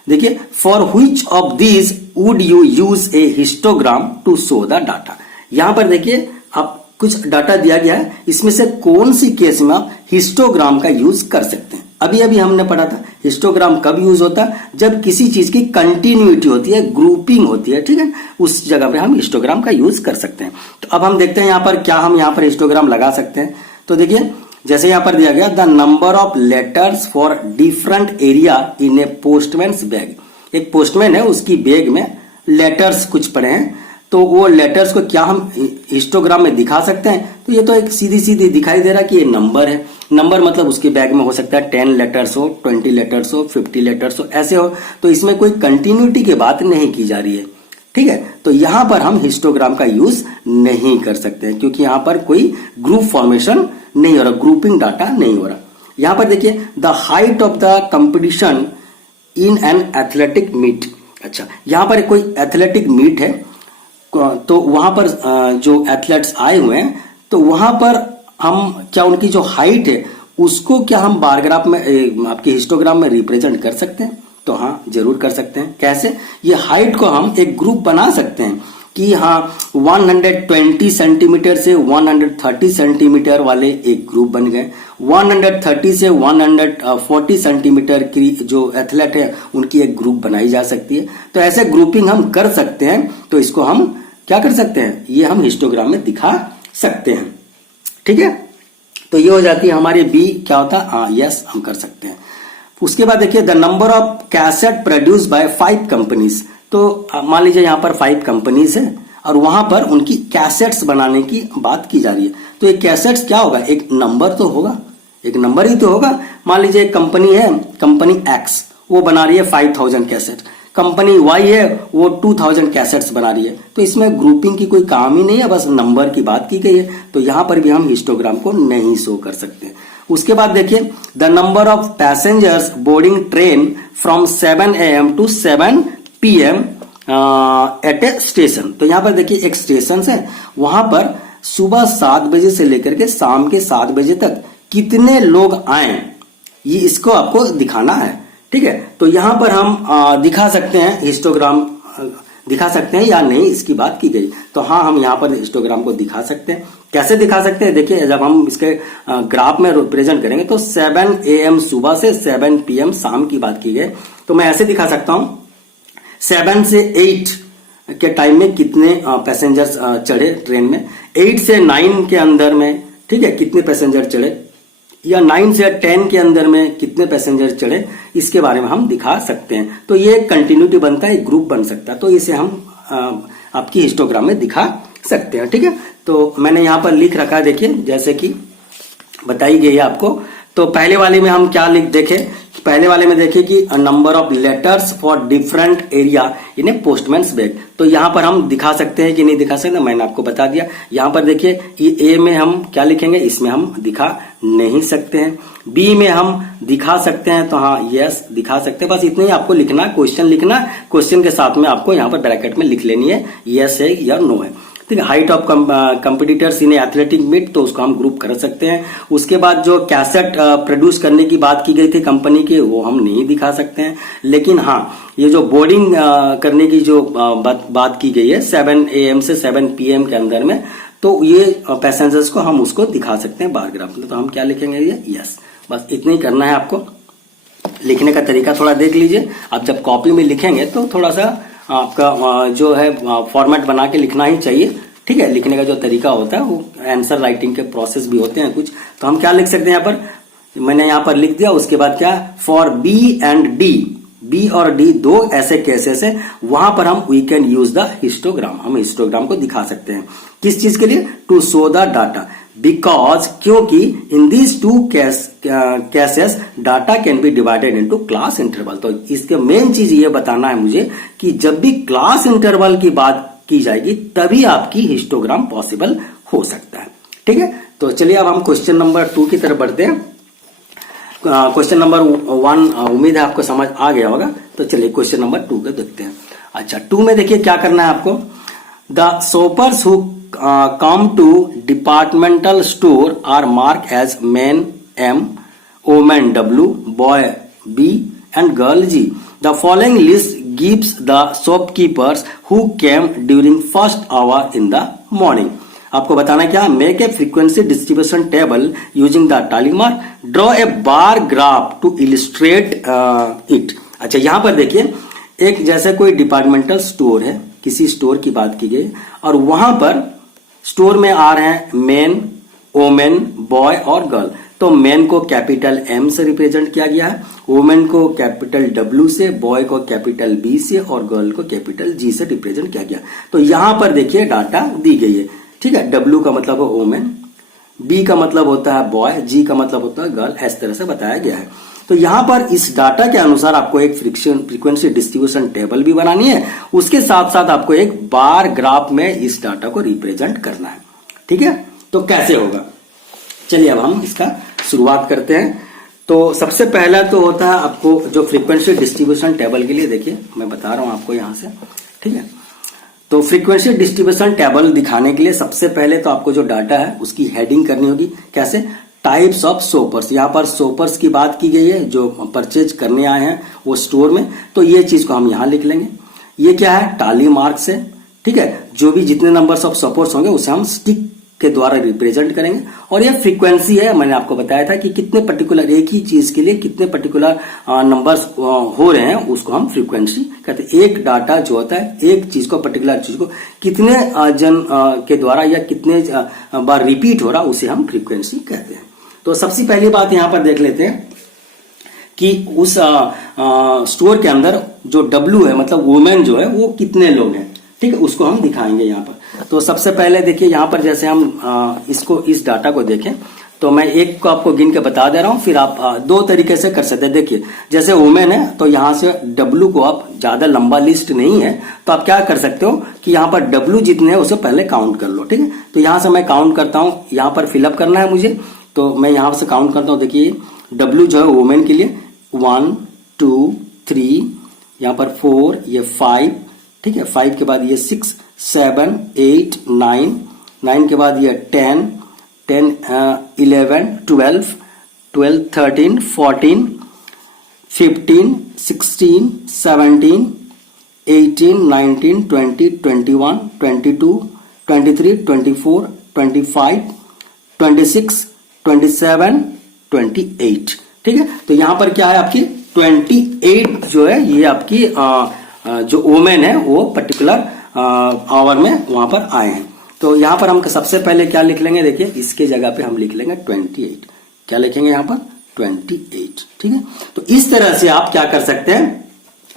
देखिए, for which of these would you use a histogram to show the data. यहां पर देखिए आप कुछ डाटा दिया गया है, इसमें से कौन सी केस में आप हिस्टोग्राम का यूज कर सकते हैं। अभी अभी हमने पढ़ा था हिस्टोग्राम कब यूज होता है, जब किसी चीज की कंटिन्यूटी होती है, ग्रुपिंग होती है। ठीक है, उस जगह पे हम हिस्टोग्राम का यूज कर सकते हैं। तो अब हम देखते हैं यहाँ पर क्या हम यहाँ पर हिस्टोग्राम लगा सकते हैं। तो देखिए जैसे यहां पर दिया गया, the number of letters for different area in a postman's bag. एक पोस्टमैन है, उसकी बैग में लेटर्स कुछ पड़े हैं, तो वो लेटर्स को क्या हम हिस्टोग्राम में दिखा सकते हैं। तो ये तो एक सीधी सीधी दिखाई दे रहा है कि ये नंबर है। नंबर मतलब उसके बैग में हो सकता है 10 लेटर्स हो, 20 लेटर्स हो, 50 लेटर्स हो, ऐसे हो। तो इसमें कोई कंटिन्यूटी की बात नहीं की जा रही है, ठीक है। तो यहां पर हम हिस्टोग्राम का यूज नहीं कर सकते हैं क्योंकि यहां पर कोई ग्रुप फॉर्मेशन नहीं हो रहा, ग्रुपिंग डाटा नहीं हो रहा। यहां पर देखिए the height of the competition in an athletic meet. अच्छा, यहां पर कोई एथलेटिक मीट है तो वहां पर जो एथलेट्स आए हुए हैं तो वहां पर हम क्या उनकी जो हाइट है उसको क्या हम बार ग्राफ में आपके हिस्टोग्राम में रिप्रेजेंट कर सकते हैं? तो हाँ, जरूर कर सकते हैं। कैसे? ये हाइट को हम एक ग्रुप बना सकते हैं कि हाँ 120 सेंटीमीटर से 130 सेंटीमीटर वाले एक ग्रुप बन गए, 130 से 140 सेंटीमीटर की जो एथलेट है उनकी एक ग्रुप बनाई जा सकती है। तो ऐसे ग्रुपिंग हम कर सकते हैं। तो इसको हम क्या कर सकते हैं? ये हम हिस्टोग्राम में दिखा सकते हैं, ठीक है। तो ये हो जाती है हमारी बी। क्या होता है? हाँ, यस, हम कर सकते हैं। उसके बाद देखिए the number of cassette produce by 5 companies. तो मान लीजिए यहां पर 5 कंपनीज है और वहां पर उनकी कैसेट्स बनाने की बात की जा रही है। तो ये कैसेट्स क्या होगा? एक नंबर तो होगा, एक नंबर ही तो होगा। मान लीजिए एक कंपनी है, कंपनी एक्स, वो बना रही है 5000 कैसेट, कंपनी वाई है वो 2000 कैसेट्स बना रही है। तो इसमें ग्रुपिंग की कोई काम ही नहीं है, बस नंबर की बात की गई है। तो यहां पर भी हम हिस्टोग्राम को नहीं शो कर सकते। उसके बाद देखिए the number of passengers boarding train from 7 AM to 7 PM at a station. तो यहां पर देखिए एक स्टेशन है, वहां पर सुबह 7 बजे से लेकर के शाम के 7 बजे तक कितने लोग आए, ये इसको आपको दिखाना है, ठीक है। तो यहां पर हम दिखा सकते हैं, हिस्टोग्राम दिखा सकते हैं या नहीं, इसकी बात की गई। तो हाँ, हम यहां पर हिस्टोग्राम को दिखा सकते हैं। कैसे दिखा सकते हैं? देखिए जब हम इसके ग्राफ में रिप्रेजेंट करेंगे तो 7 AM सुबह से 7 PM शाम की बात की गई। तो मैं ऐसे दिखा सकता हूं 7 से 8 के टाइम में कितने पैसेंजर्स चढ़े ट्रेन में, 8 से 9 के अंदर में, ठीक है, कितने पैसेंजर चढ़े, या 9 से 10 के अंदर में कितने पैसेंजर चढ़े, इसके बारे में हम दिखा सकते हैं। तो ये कंटिन्यूटी बनता है, एक ग्रुप बन सकता है। तो इसे हम आपकी हिस्टोग्राम में दिखा सकते हैं, ठीक है। तो मैंने यहां पर लिख रखा है, देखिए जैसे कि बताई गई है आपको। तो पहले वाले में हम क्या लिख देखे? पहले वाले में देखिए कि number of letters for different area in a postman's bag. तो यहां पर हम दिखा सकते हैं कि नहीं दिखा सकते, मैंने आपको बता दिया। यहां पर देखिए ए में हम क्या लिखेंगे, इसमें हम दिखा नहीं सकते हैं। बी में हम दिखा सकते हैं, तो हाँ यस दिखा सकते हैं। बस इतना ही आपको लिखना, क्वेश्चन लिखना, क्वेश्चन के साथ में आपको यहां पर ब्रैकेट में लिख लेनी है, यस है या नो है, ठीक है। Height of competitors in athletic meet, तो उसको हम ग्रुप कर सकते हैं। उसके बाद जो कैसेट प्रोड्यूस करने की बात की गई थी कंपनी के, वो हम नहीं दिखा सकते हैं। लेकिन हाँ, ये जो बोर्डिंग करने की जो बात की गई है 7 AM से 7 PM के अंदर में, तो ये पैसेंजर्स को हम उसको दिखा सकते हैं बार ग्राफ में। तो हम क्या लिखेंगे? ये यस। बस इतना ही करना है आपको। लिखने का तरीका थोड़ा देख लीजिए। आप जब कॉपी में लिखेंगे तो थोड़ा सा आपका जो है फॉर्मेट बना के लिखना ही चाहिए, ठीक है। लिखने का जो तरीका होता है वो आंसर राइटिंग के प्रोसेस भी होते हैं कुछ। तो हम क्या लिख सकते हैं? यहाँ पर मैंने यहाँ पर लिख दिया। उसके बाद क्या? For B and D, B और डी दो ऐसे केसेस है, वहां पर हम we can use the histogram, हम हिस्टोग्राम को दिखा सकते हैं। किस चीज के लिए? To show the data, because क्योंकि in these 2 cases data can be divided into class interval. तो इसके मेन चीज ये बताना है मुझे कि जब भी क्लास इंटरवल की बात की जाएगी तभी आपकी हिस्टोग्राम पॉसिबल हो सकता है, ठीक है। तो चलिए अब हम क्वेश्चन नंबर 2 की तरफ बढ़ते हैं। क्वेश्चन नंबर 1 उम्मीद है आपको समझ आ गया होगा। तो चलिए क्वेश्चन नंबर 2 को देखते हैं। अच्छा, 2 में देखिए क्या करना है आपको। The shoppers who come to departmental store are marked as man M, woman W, boy B and girl G. The following list gives the shopkeepers who came during first hour in the morning. आपको बताना क्या? Make a frequency distribution table using the tallying mark, draw a bar graph to illustrate it. अच्छा, यहां पर देखिए एक जैसे कोई डिपार्टमेंटल स्टोर है, किसी स्टोर की बात की गई और वहां पर स्टोर में आ रहे हैं मेन, वोमेन, बॉय और गर्ल। तो मेन को कैपिटल M से रिप्रेजेंट किया गया है, वोमेन को कैपिटल W से, बॉय को कैपिटल B से और गर्ल को कैपिटल G से रिप्रेजेंट किया गया। तो यहां पर देखिए डाटा दी गई है, ठीक है। डब्ल्यू का मतलब है वुमेन, बी का मतलब होता है बॉय, जी का मतलब होता है गर्ल, इस तरह से बताया गया है। तो यहां पर इस डाटा के अनुसार आपको एक फ्रीक्वेंसी डिस्ट्रीब्यूशन टेबल भी बनानी है, उसके साथ साथ आपको एक बार ग्राफ में इस डाटा को रिप्रेजेंट करना है। ठीक है, तो कैसे होगा, चलिए अब हम इसका शुरुआत करते हैं। तो सबसे पहला तो होता है आपको जो फ्रीक्वेंसी डिस्ट्रीब्यूशन टेबल के लिए, देखिए मैं बता रहा हूं आपको यहां से। ठीक है, तो फ्रीक्वेंसी डिस्ट्रीब्यूशन टेबल दिखाने के लिए सबसे पहले तो आपको जो डाटा है उसकी हेडिंग करनी होगी। कैसे, टाइप्स ऑफ शॉपर्स, यहाँ पर शॉपर्स की बात की गई है जो परचेज करने आए हैं वो स्टोर में, तो ये चीज को हम यहां लिख लेंगे। ये क्या है, टाली मार्क्स है। ठीक है, जो भी जितने नंबर्स ऑफ शॉपर्स होंगे उसे हम स्टिक के द्वारा रिप्रेजेंट करेंगे। और ये फ्रीक्वेंसी है, मैंने आपको बताया था कि कितने पर्टिकुलर एक ही चीज के लिए कितने पर्टिकुलर नंबर्स हो रहे हैं, उसको हम फ्रीक्वेंसी कहते हैं। एक डाटा जो होता है एक चीज को, पर्टिकुलर चीज को कितने जन के द्वारा या कितने बार रिपीट हो रहा, उसे हम फ्रीक्वेंसी कहते हैं। तो सबसे पहली बात यहां पर देख लेते हैं कि उस स्टोर के अंदर जो डब्ल्यू है मतलब वुमेन जो है वो कितने लोग हैं। ठीक है, उसको हम दिखाएंगे यहाँ पर। तो सबसे पहले देखिए यहाँ पर जैसे हम इसको इस डाटा को देखें तो मैं एक को आपको गिन के बता दे रहा हूं, फिर आप दो तरीके से कर सकते हैं। देखिए जैसे वुमेन है तो यहां से डब्ल्यू को आप ज्यादा लंबा लिस्ट नहीं है तो आप क्या कर सकते हो कि यहाँ पर डब्ल्यू जितने हैं उसे पहले काउंट कर लो। ठीक है, तो यहां से मैं काउंट करता हूं, यहाँ पर फिलअप करना है मुझे, तो मैं यहां से काउंट करता हूं। देखिए डब्ल्यू जो है वुमेन के लिए 1 2 3, यहाँ पर 4, ये 5, ठीक है, 5 के बाद ये 6 7 8 9, 9 के बाद ये 10 11 12 13 14 15 16 17 18 19 20 21 22 23 24 25 26 27 28। ठीक है, तो यहां पर क्या है आपकी 28 जो है ये आपकी जो वुमेन है वो पर्टिकुलर आवर में वहां पर आए हैं। तो यहां पर हम सबसे पहले क्या लिख लेंगे, देखिए इसके जगह पे हम लिख लेंगे 28। क्या लिखेंगे यहां पर 28। ठीक है, तो इस तरह से आप क्या कर सकते हैं,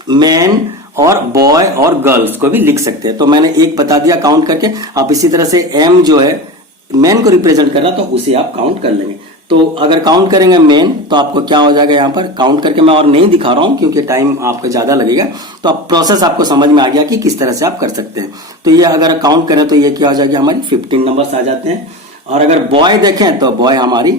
मैन और बॉय और गर्ल्स को भी लिख सकते हैं। तो मैंने एक बता दिया काउंट करके, आप इसी तरह से एम जो है मैन को रिप्रेजेंट कर रहा तो उसे आप काउंट कर लेंगे। तो अगर काउंट करेंगे मेन तो आपको क्या हो जाएगा, यहां पर काउंट करके मैं और नहीं दिखा रहा हूं क्योंकि टाइम आपको ज्यादा लगेगा, तो आप प्रोसेस आपको समझ में आ गया कि किस तरह से आप कर सकते हैं। तो ये अगर काउंट करें तो ये क्या हो जाएगी, हमारी 15 नंबर्स आ जाते हैं। और अगर बॉय देखें तो बॉय हमारी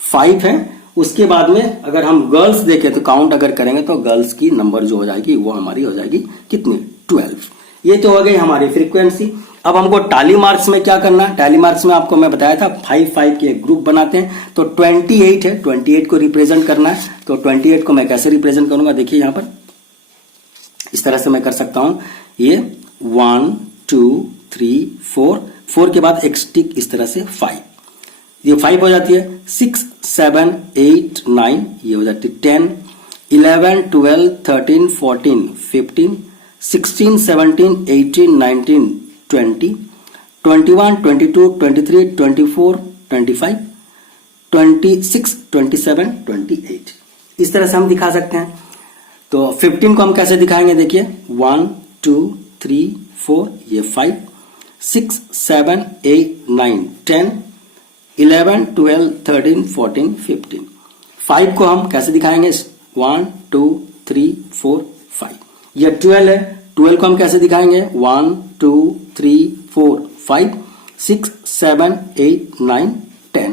5 है। उसके बाद में अगर हम गर्ल्स देखें तो काउंट अगर करेंगे तो गर्ल्स की नंबर जो हो जाएगी वो हमारी हो जाएगी कितनी, 12। ये तो हो गई हमारी फ्रीक्वेंसी। अब हमको टैली मार्क्स में क्या करना है, टैली मार्क्स में आपको मैं बताया था 5 के एक ग्रुप बनाते हैं। तो 28 है, 28 को रिप्रेजेंट करना है। तो 28 को मैं कैसे रिप्रेजेंट करूंगा, देखिए यहां पर इस तरह से मैं कर सकता हूं, ये 1 2 3 4 के बाद एक स्टिक इस तरह से 5, ये 5 हो जाती है। 6 7 8 9 ये हो जाती है 10 11 12 13 14 15 16 17 18 19 20 21 22 23 24 25 26 27 28 इस तरह से हम दिखा सकते हैं। तो 15 को हम कैसे दिखाएंगे, देखिए 1 2 3 4 ये 5 6 7 8 9 10 11 12 13 14 15। 5 को हम कैसे दिखाएंगे, 1 2 3 4 5। ये 12 है, 12 को हम कैसे दिखाएंगे, 1 2 3 4 5 6 7 8 9 10।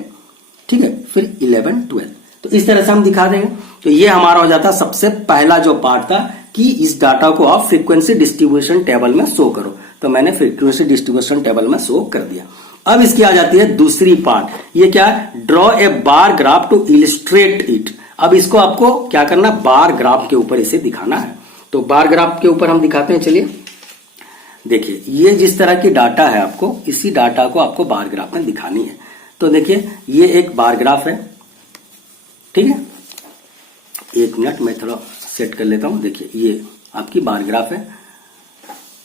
ठीक है, फिर 11 12। तो इस तरह से हम दिखा देंगे। तो ये हमारा हो जाता सबसे पहला जो पार्ट था कि इस डाटा को आप फ्रीक्वेंसी डिस्ट्रीब्यूशन टेबल में शो करो। तो मैंने फ्रीक्वेंसी डिस्ट्रीब्यूशन टेबल में शो कर दिया। अब इसकी आ जाती है दूसरी पार्ट, ये क्या है, draw a bar graph to illustrate it. अब इसको आपको क्या करना, बार ग्राफ के ऊपर इसे दिखाना है। तो बार ग्राफ के ऊपर हम दिखाते हैं, चलिए देखिए ये जिस तरह की डाटा है आपको इसी डाटा को आपको बार ग्राफ में दिखानी है। तो देखिए ये एक बार ग्राफ है, ठीक है, एक मिनट मैं थोड़ा सेट कर लेता हूं। देखिए ये आपकी बार ग्राफ है,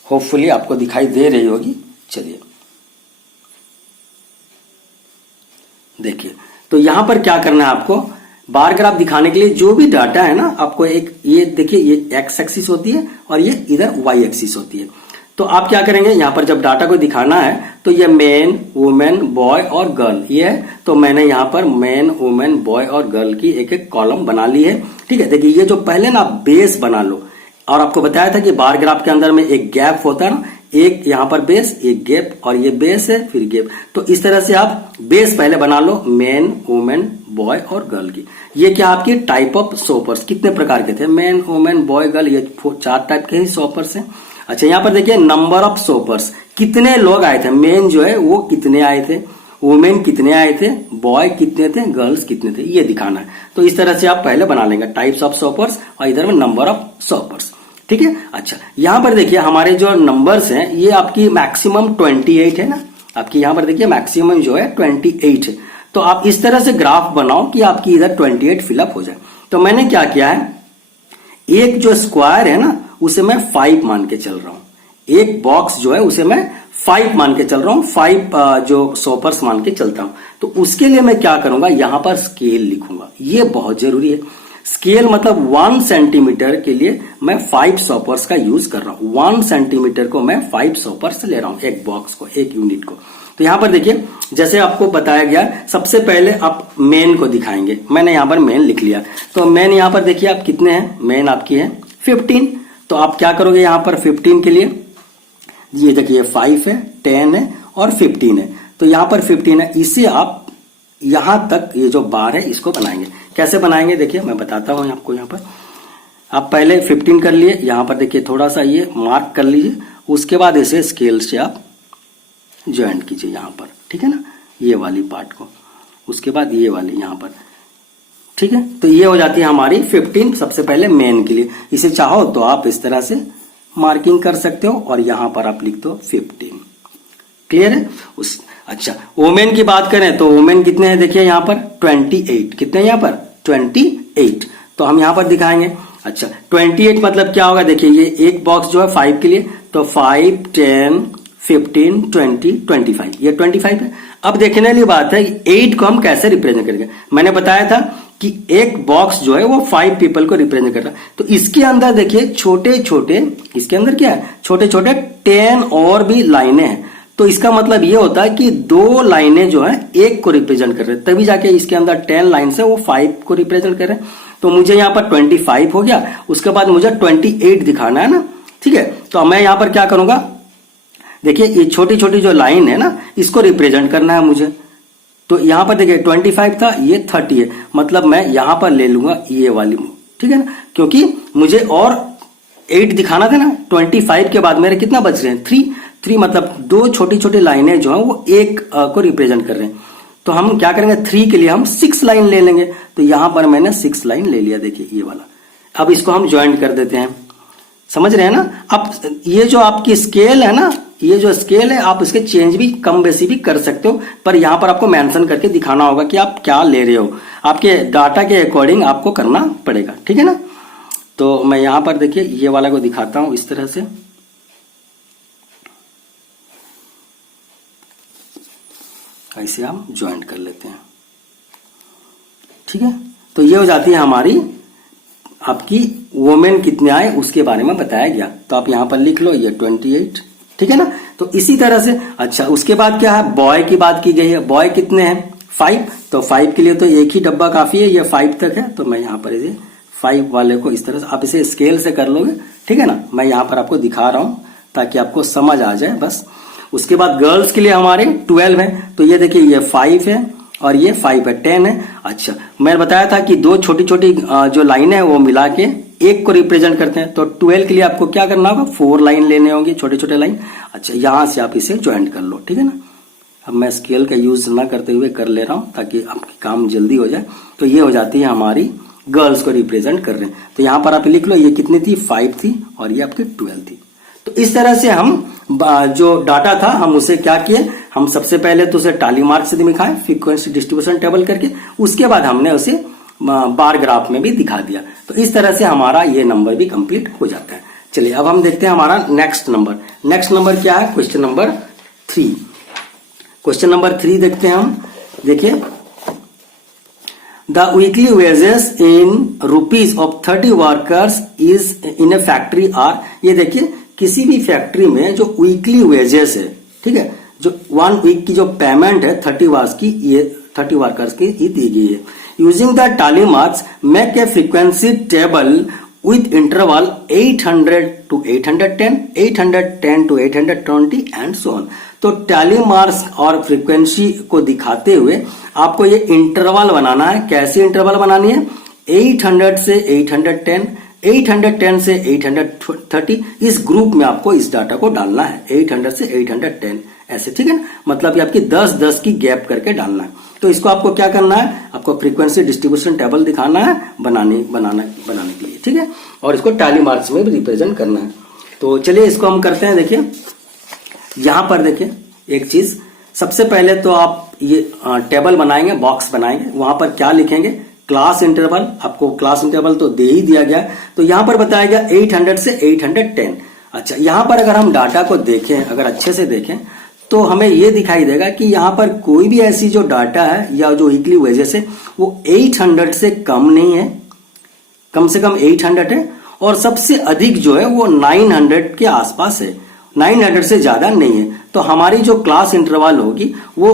होपफुली आपको दिखाई दे रही होगी। चलिए देखिए, तो यहां पर क्या करना है आपको, बार ग्राफ दिखाने के लिए जो भी डाटा है ना आपको एक ये देखिए ये एक्स एक्सिस होती है और ये इधर वाई एक्सिस होती है। तो आप क्या करेंगे, यहाँ पर जब डाटा को दिखाना है तो ये मैन, वुमेन, बॉय और गर्ल ये है, तो मैंने यहाँ पर मैन, वुमेन, बॉय और गर्ल की एक एक कॉलम बना ली है। ठीक है, देखिए ये जो पहले ना बेस बना लो, और आपको बताया था कि बार ग्राफ के अंदर में एक गैप होता है ना, एक यहाँ पर बेस, एक गैप, और ये बेस है फिर गैप। तो इस तरह से आप बेस पहले बना लो मैन, वुमेन, बॉय और गर्ल की। ये क्या आपकी टाइप ऑफ शॉपर्स, कितने प्रकार के थे, मैन, वुमेन, बॉय, गर्ल, ये 4 टाइप के ही शॉपर्स हैं। अच्छा, यहाँ पर देखिए नंबर ऑफ शॉपर्स, कितने लोग आए थे, मैन जो है वो कितने आए थे, वुमेन कितने आए थे, बॉय कितने थे, गर्ल्स कितने थे, ये दिखाना है। तो इस तरह से आप पहले बना लेंगे टाइप्स ऑफ शॉपर्स और इधर में नंबर ऑफ शॉपर्स। ठीक है। अच्छा, यहां पर देखिए हमारे जो नंबर्स हैं ये आपकी मैक्सिमम 28 है ना, आपकी यहां पर देखिए मैक्सिमम जो है 28 है। तो आप इस तरह से ग्राफ बनाओ कि आपकी इधर 28 फिलअप हो जाए। तो मैंने क्या किया है, एक जो स्क्वायर है ना उसे मैं 5 मान के चल रहा हूं, एक बॉक्स जो है उसे मैं 5 मान के चल रहा हूं, 5 जो शॉपर्स मान के चलता हूं। तो उसके लिए मैं क्या करूंगा, यहां पर स्केल लिखूंगा, ये बहुत जरूरी है। स्केल मतलब 1 सेंटीमीटर के लिए मैं 5 शॉपर्स का यूज कर रहा हूं। 1 सेंटीमीटर को मैं 5 शॉपर्स ले रहा हूं, एक बॉक्स को, एक यूनिट को। तो यहां पर देखिए जैसे आपको बताया गया, सबसे पहले आप मेन को दिखाएंगे। मैंने यहां पर मेन लिख लिया। तो मेन यहां पर देखिए आप कितने हैं, मेन आपकी है 15। तो आप क्या करोगे यहां पर 15 के लिए, ये देखिए 5 है, 10 है और 15 है। तो यहां पर 15 है, इसे आप यहां तक ये जो बार है इसको बनाएंगे। कैसे बनाएंगे देखिए मैं बताता हूं आपको। यहां पर आप पहले 15 कर लिए, यहां पर देखिए थोड़ा सा ये मार्क कर लीजिए, उसके बाद इसे स्केल से आप ज्वाइंट कीजिए यहां पर, ठीक है ना, ये वाली पार्ट को, उसके बाद ये वाली यहां पर। ठीक है, तो ये हो जाती है हमारी 15 सबसे पहले मेन के लिए। इसे चाहो तो आप इस तरह से मार्किंग कर सकते हो और यहां पर आप लिख दो 15। क्लियर है। अच्छा, वुमेन की बात करें तो वुमेन कितने हैं, देखिए यहां पर 28। कितने यहां पर 28। तो हम यहां पर दिखाएंगे। अच्छा, 28 मतलब क्या होगा, देखिए ये एक बॉक्स जो है 5 के लिए, तो 5, 10, 15, 20, 25, ये 25 है। अब देखने वाली बात है 8 को हम कैसे रिप्रेजेंट करेंगे। मैंने बताया था कि एक बॉक्स जो है वो 5 पीपल को रिप्रेजेंट करता है। तो इसके अंदर देखिए छोटे छोटे, इसके अंदर क्या है, छोटे छोटे 10 और भी लाइनें हैं। तो इसका मतलब ये होता है कि 2 लाइनें जो है एक को रिप्रेजेंट कर रहे हैं, तभी जाके इसके अंदर 10 लाइन से वो 5 को रिप्रेजेंट कर रहे हैं। तो मुझे यहाँ पर 25 हो गया, उसके बाद मुझे 28 दिखाना है ना। ठीक है, तो मैं यहाँ पर क्या करूंगा, देखिए ये छोटी छोटी जो लाइन है ना इसको रिप्रेजेंट करना है मुझे। तो यहां पर देखिए 25 था, ये 30 है, मतलब मैं यहां पर ले लूंगा ये वाली, ठीक है ना, क्योंकि मुझे और 8 दिखाना था ना। 25 के बाद मेरे कितना बच रहे हैं, 3 मतलब 2 छोटी छोटी लाइनें जो है वो एक को रिप्रेजेंट कर रहे हैं। तो हम क्या करेंगे, 3 के लिए हम 6 लाइन ले लेंगे। तो यहां पर मैंने 6 लाइन ले लिया, देखिए ये वाला। अब इसको हम ज्वाइंट कर देते हैं, समझ रहे हैं ना। अब ये जो आपकी स्केल है ना, ये जो स्केल है आप इसके चेंज भी कम बेसी भी कर सकते हो, पर यहां पर आपको मेंशन करके दिखाना होगा कि आप क्या ले रहे हो, आपके डाटा के अकॉर्डिंग आपको करना पड़ेगा, ठीक है ना। तो मैं यहां पर देखिए ये वाला को दिखाता हूं इस तरह से। ऐसे हम ज्वाइंट कर लेते हैं, ठीक है। तो ये हो जाती है हमारी आपकी वुमेन कितने आए उसके बारे में बताया गया। तो आप यहां पर लिख लो ये 28, ठीक है ना। तो इसी तरह से अच्छा उसके बाद क्या है, बॉय की बात की गई है। बॉय कितने हैं, 5। तो 5 के लिए तो एक ही डब्बा काफी है, ये 5 तक है। तो मैं यहां पर इसे 5 वाले को इस तरह से आप इसे स्केल से कर लोगे, ठीक है ना। मैं यहां पर आपको दिखा रहा हूं ताकि आपको समझ आ जाए बस। उसके बाद गर्ल्स के लिए हमारे 12 है। तो ये देखिए ये 5 है और ये 5 है, 10 है। अच्छा, मैंने बताया था कि 2 छोटी छोटी जो लाइनें हैं वो मिला के एक को रिप्रेजेंट करते हैं। तो 12 के लिए आपको क्या करना होगा, 4 लाइन लेने होंगे, छोटे छोटे लाइन। अच्छा, यहां से आप इसे ज्वाइंट कर लो, ठीक है ना। अब मैं स्केल का यूज ना करते हुए कर ले रहा हूं ताकि आपकी काम जल्दी हो जाए। तो ये हो जाती है हमारी गर्ल्स को रिप्रेजेंट कर रहे हैं। तो यहां पर आप लिख लो ये कितनी थी, 5 थी और ये आपकी 12 थी। तो इस तरह से हम जो डाटा था हम उसे क्या किए, हम सबसे पहले तो उसे टाली मार्क से दिखाए, फ्रीक्वेंसी डिस्ट्रीब्यूशन टेबल करके, उसके बाद हमने उसे बार ग्राफ में भी दिखा दिया। तो इस तरह से हमारा ये नंबर भी कंप्लीट हो जाता है। चलिए अब हम देखते हैं हमारा नेक्स्ट नंबर। नेक्स्ट नंबर क्या है, क्वेश्चन नंबर 3। क्वेश्चन नंबर 3 देखते हैं हम। देखिए, the weekly wages in rupees of 30 workers is in a factory are. ये देखिए किसी भी फैक्ट्री में जो वीकली वेजेस है, ठीक है, जो 1 वीक की जो पेमेंट है 30 वर्कर्स की, ये 30 वर्कर्स की ही दी गई है। Using the tally marks make a frequency table with interval 800 to 810, 810 to 820 and so on। तो टैली मार्क्स और फ्रीक्वेंसी को दिखाते हुए आपको ये इंटरवल बनाना है। कैसी इंटरवल बनानी है? 800 से 810, 810 से 830, इस ग्रुप में आपको इस डाटा को डालना है, 800 से 810 ऐसे, ठीक है ना। मतलब कि आपकी 10-10 की गैप करके डालना है। तो इसको आपको क्या करना है? आपको फ्रीक्वेंसी डिस्ट्रीब्यूशन टेबल दिखाना है बनाने के लिए, ठीक है, और इसको टैली मार्क्स में भी रिप्रेजेंट करना है। तो चलिए इसको हम करते हैं। देखिए यहां पर देखिए एक चीज, सबसे पहले तो आप ये टेबल बनाएंगे, बॉक्स बनाएंगे, वहां पर क्या लिखेंगे? Class interval. आपको क्लास इंटरवल तो दे ही दिया गया, तो यहां पर बताया गया 800 से 810। अच्छा, यहां पर अगर हम डाटा को देखें, अगर अच्छे से देखें तो हमें यह दिखाई देगा कि यहां पर कोई भी ऐसी जो डाटा है या जो वीकली वेजेस है वो 800 से कम नहीं है, कम से कम 800 है, और सबसे अधिक जो है वो 900 के आसपास है, 900 से ज्यादा नहीं है। तो हमारी जो क्लास इंटरवल होगी वो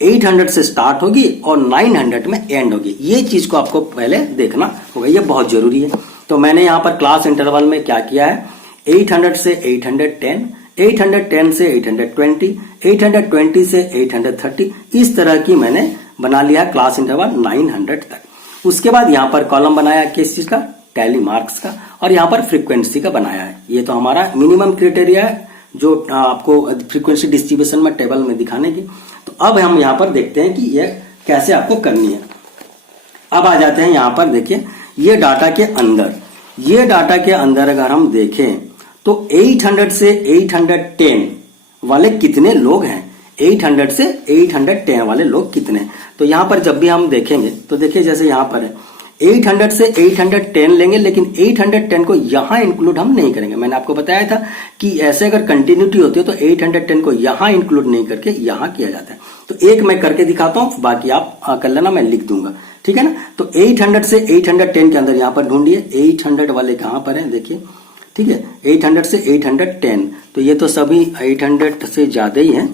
800 से स्टार्ट होगी और 900 में एंड होगी। ये चीज को आपको पहले देखना होगा, ये बहुत जरूरी है। तो मैंने यहां पर क्लास इंटरवल में क्या किया है? 800 से 810, 810 से 820, 820 से 830, इस तरह की मैंने बना लिया क्लास इंटरवल 900 तक। उसके बाद यहां पर कॉलम बनाया किस चीज का? टैली मार्क्स का, और यहां पर फ्रीक्वेंसी का बनाया है। ये तो हमारा मिनिमम क्राइटेरिया है जो आपको फ्रीक्वेंसी डिस्ट्रीब्यूशन में टेबल में दिखाने की। तो अब हम यहां पर देखते हैं कि ये कैसे आपको करनी है। अब आ जाते हैं यहां पर, देखिए ये डाटा के अंदर, ये डाटा के अंदर अगर हम देखें तो 800 से 810 वाले कितने लोग हैं? 800 से 810 वाले लोग कितने? तो यहां पर जब भी हम देखेंगे तो देखिए जैसे यहां पर है 800 से 810 लेंगे, लेकिन 810 को यहां इंक्लूड हम नहीं करेंगे। मैंने आपको बताया था कि ऐसे अगर कंटिन्यूटी होती है तो 810 को यहां इंक्लूड नहीं करके यहां किया जाता है। तो एक मैं करके दिखाता हूं, बाकी आप कर लेना, मैं लिख दूंगा, ठीक है ना। तो 800 से 810 के अंदर यहां पर ढूंढिए 800 वाले कहां पर है, देखिए, ठीक है, 800 से 810, तो ये तो सभी 800 से ज्यादा ही है,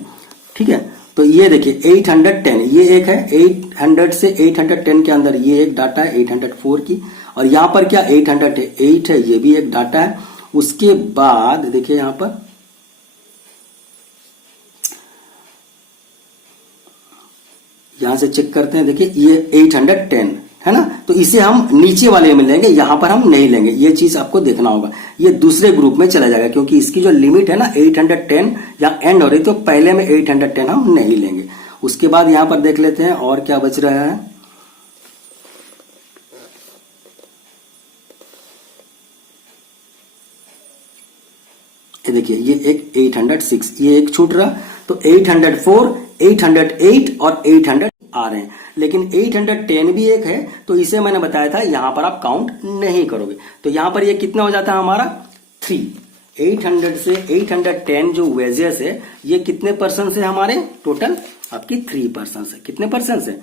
ठीक है। तो ये देखिए 810, ये एक है, 800 से 810 के अंदर ये एक डाटा है 804 की, और यहां पर क्या 808 है, ये भी एक डाटा है। उसके बाद देखिए यहां पर यहां से चेक करते हैं, देखिए ये 810 है ना, तो इसे हम नीचे वाले में लेंगे, यहां पर हम नहीं लेंगे। ये चीज आपको देखना होगा, ये दूसरे ग्रुप में चला जाएगा, क्योंकि इसकी जो लिमिट है ना 810 या एंड हो रही, तो पहले में 810 हम नहीं लेंगे। उसके बाद यहां पर देख लेते हैं और क्या बच रहा है। ये देखिए ये एक 806, ये एक छूट रहा, तो 804, 808 और 800 आ रहे हैं, लेकिन 810 भी एक है, तो इसे मैंने बताया था यहां पर आप काउंट नहीं करोगे। तो यहां पर ये कितना हो जाता है हमारा 3। 800 से 810 जो वेजेस है ये कितने परसेंट से हमारे टोटल? आपकी 3% है। कितने परसेंट से?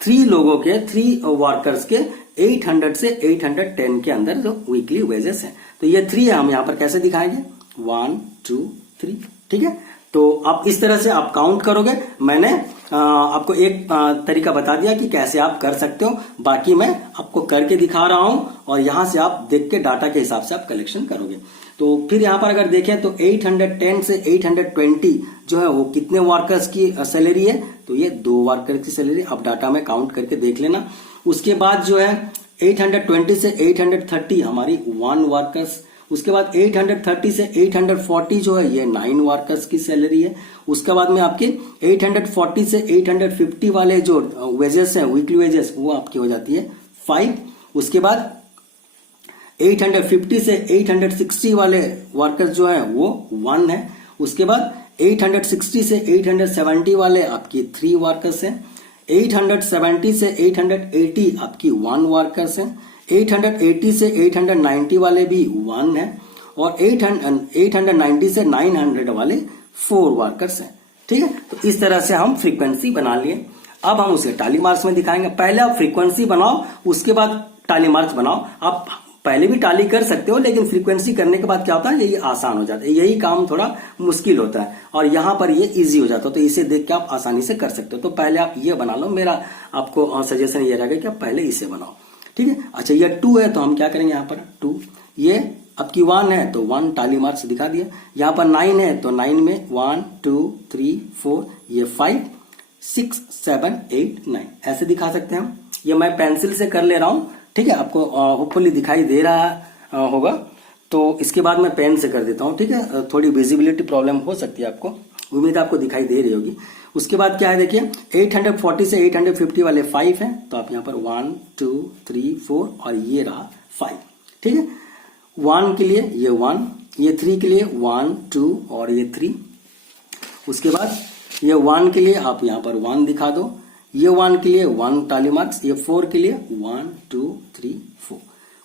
3 लोगों के, 3 वर्कर्स के 800 से 810 के अंदर जो वीकली वेजेस है, तो ये 3 है। हम यहां पर कैसे दिखाएंगे? 1 2 3, ठीक है। तो आप इस तरह से आप काउंट करोगे। मैंने आपको एक तरीका बता दिया कि कैसे आप कर सकते हो, बाकी मैं आपको करके दिखा रहा हूं, और यहां से आप देख के डाटा के हिसाब से आप कलेक्शन करोगे। तो फिर यहां पर अगर देखें तो 810 से 820 जो है वो कितने वर्कर्स की सैलरी है? तो ये 2 वर्कर की सैलरी, अब डाटा में काउंट करके देख लेना। उसके बाद जो है 820 से 830 हमारी 1 वर्कर्स। उसके बाद 830 से 840 जो है ये 9 वर्कर्स की सैलरी है। उसके बाद में आपके 840 से 850 वाले जो वेजेस हैं, वीकली वेजेस, वो आपकी हो जाती है 5। उसके बाद 850 से 860 वाले वर्कर्स जो है वो 1 है। उसके बाद 860 से 870 वाले आपकी 3 वर्कर्स हैं। 870 से 880 आपकी 1 वर्कर्स हैं। 880 से 890 वाले भी 1 है, और 890 से 900 वाले 4 वर्कर्स हैं, ठीक है। तो इस तरह से हम फ्रीक्वेंसी बना लिए। अब हम उसे टैली मार्क्स में दिखाएंगे। पहले आप फ्रीक्वेंसी बनाओ, उसके बाद टैली मार्क्स बनाओ। आप पहले भी टाली कर सकते हो, लेकिन फ्रीक्वेंसी करने के बाद क्या होता है, यही आसान हो जाता है, यही काम थोड़ा मुश्किल होता है और यहाँ पर ये इजी हो जाता है। तो इसे देख के आप आसानी से कर सकते हो। तो पहले आप ये बना लो, मेरा आपको सजेशन ये रहेगा कि आप पहले इसे बनाओ, ठीक है। अच्छा, ये 2 है तो हम क्या करेंगे, यहाँ पर 2, ये आपकी 1 है तो 1 टाली मार्क्स दिखा दिया। यहाँ पर 9 है तो 9 में 1 2 3 4, ये 5 6 7 8 9 ऐसे दिखा सकते हैं हम। ये मैं पेंसिल से कर ले रहा हूं, ठीक है, आपको होपफुली दिखाई दे रहा होगा। तो इसके बाद मैं पेन से कर देता हूं, ठीक है। थोड़ी विजिबिलिटी प्रॉब्लम हो सकती है आपको, उम्मीद आपको दिखाई दे रही होगी। उसके बाद क्या है देखिए, 840 से 850 वाले 5 हैं, तो आप यहाँ पर 1 2 3 4 और ये रहा 5, ठीक है। 1 के लिए ये 1, ये 3 के लिए 1 2 और ये 3। उसके बाद ये 1 के लिए आप यहाँ पर 1 दिखा दो, ये 1 के लिए 1 टाली मार्क्स, ये 4 के लिए 1 2 3 4।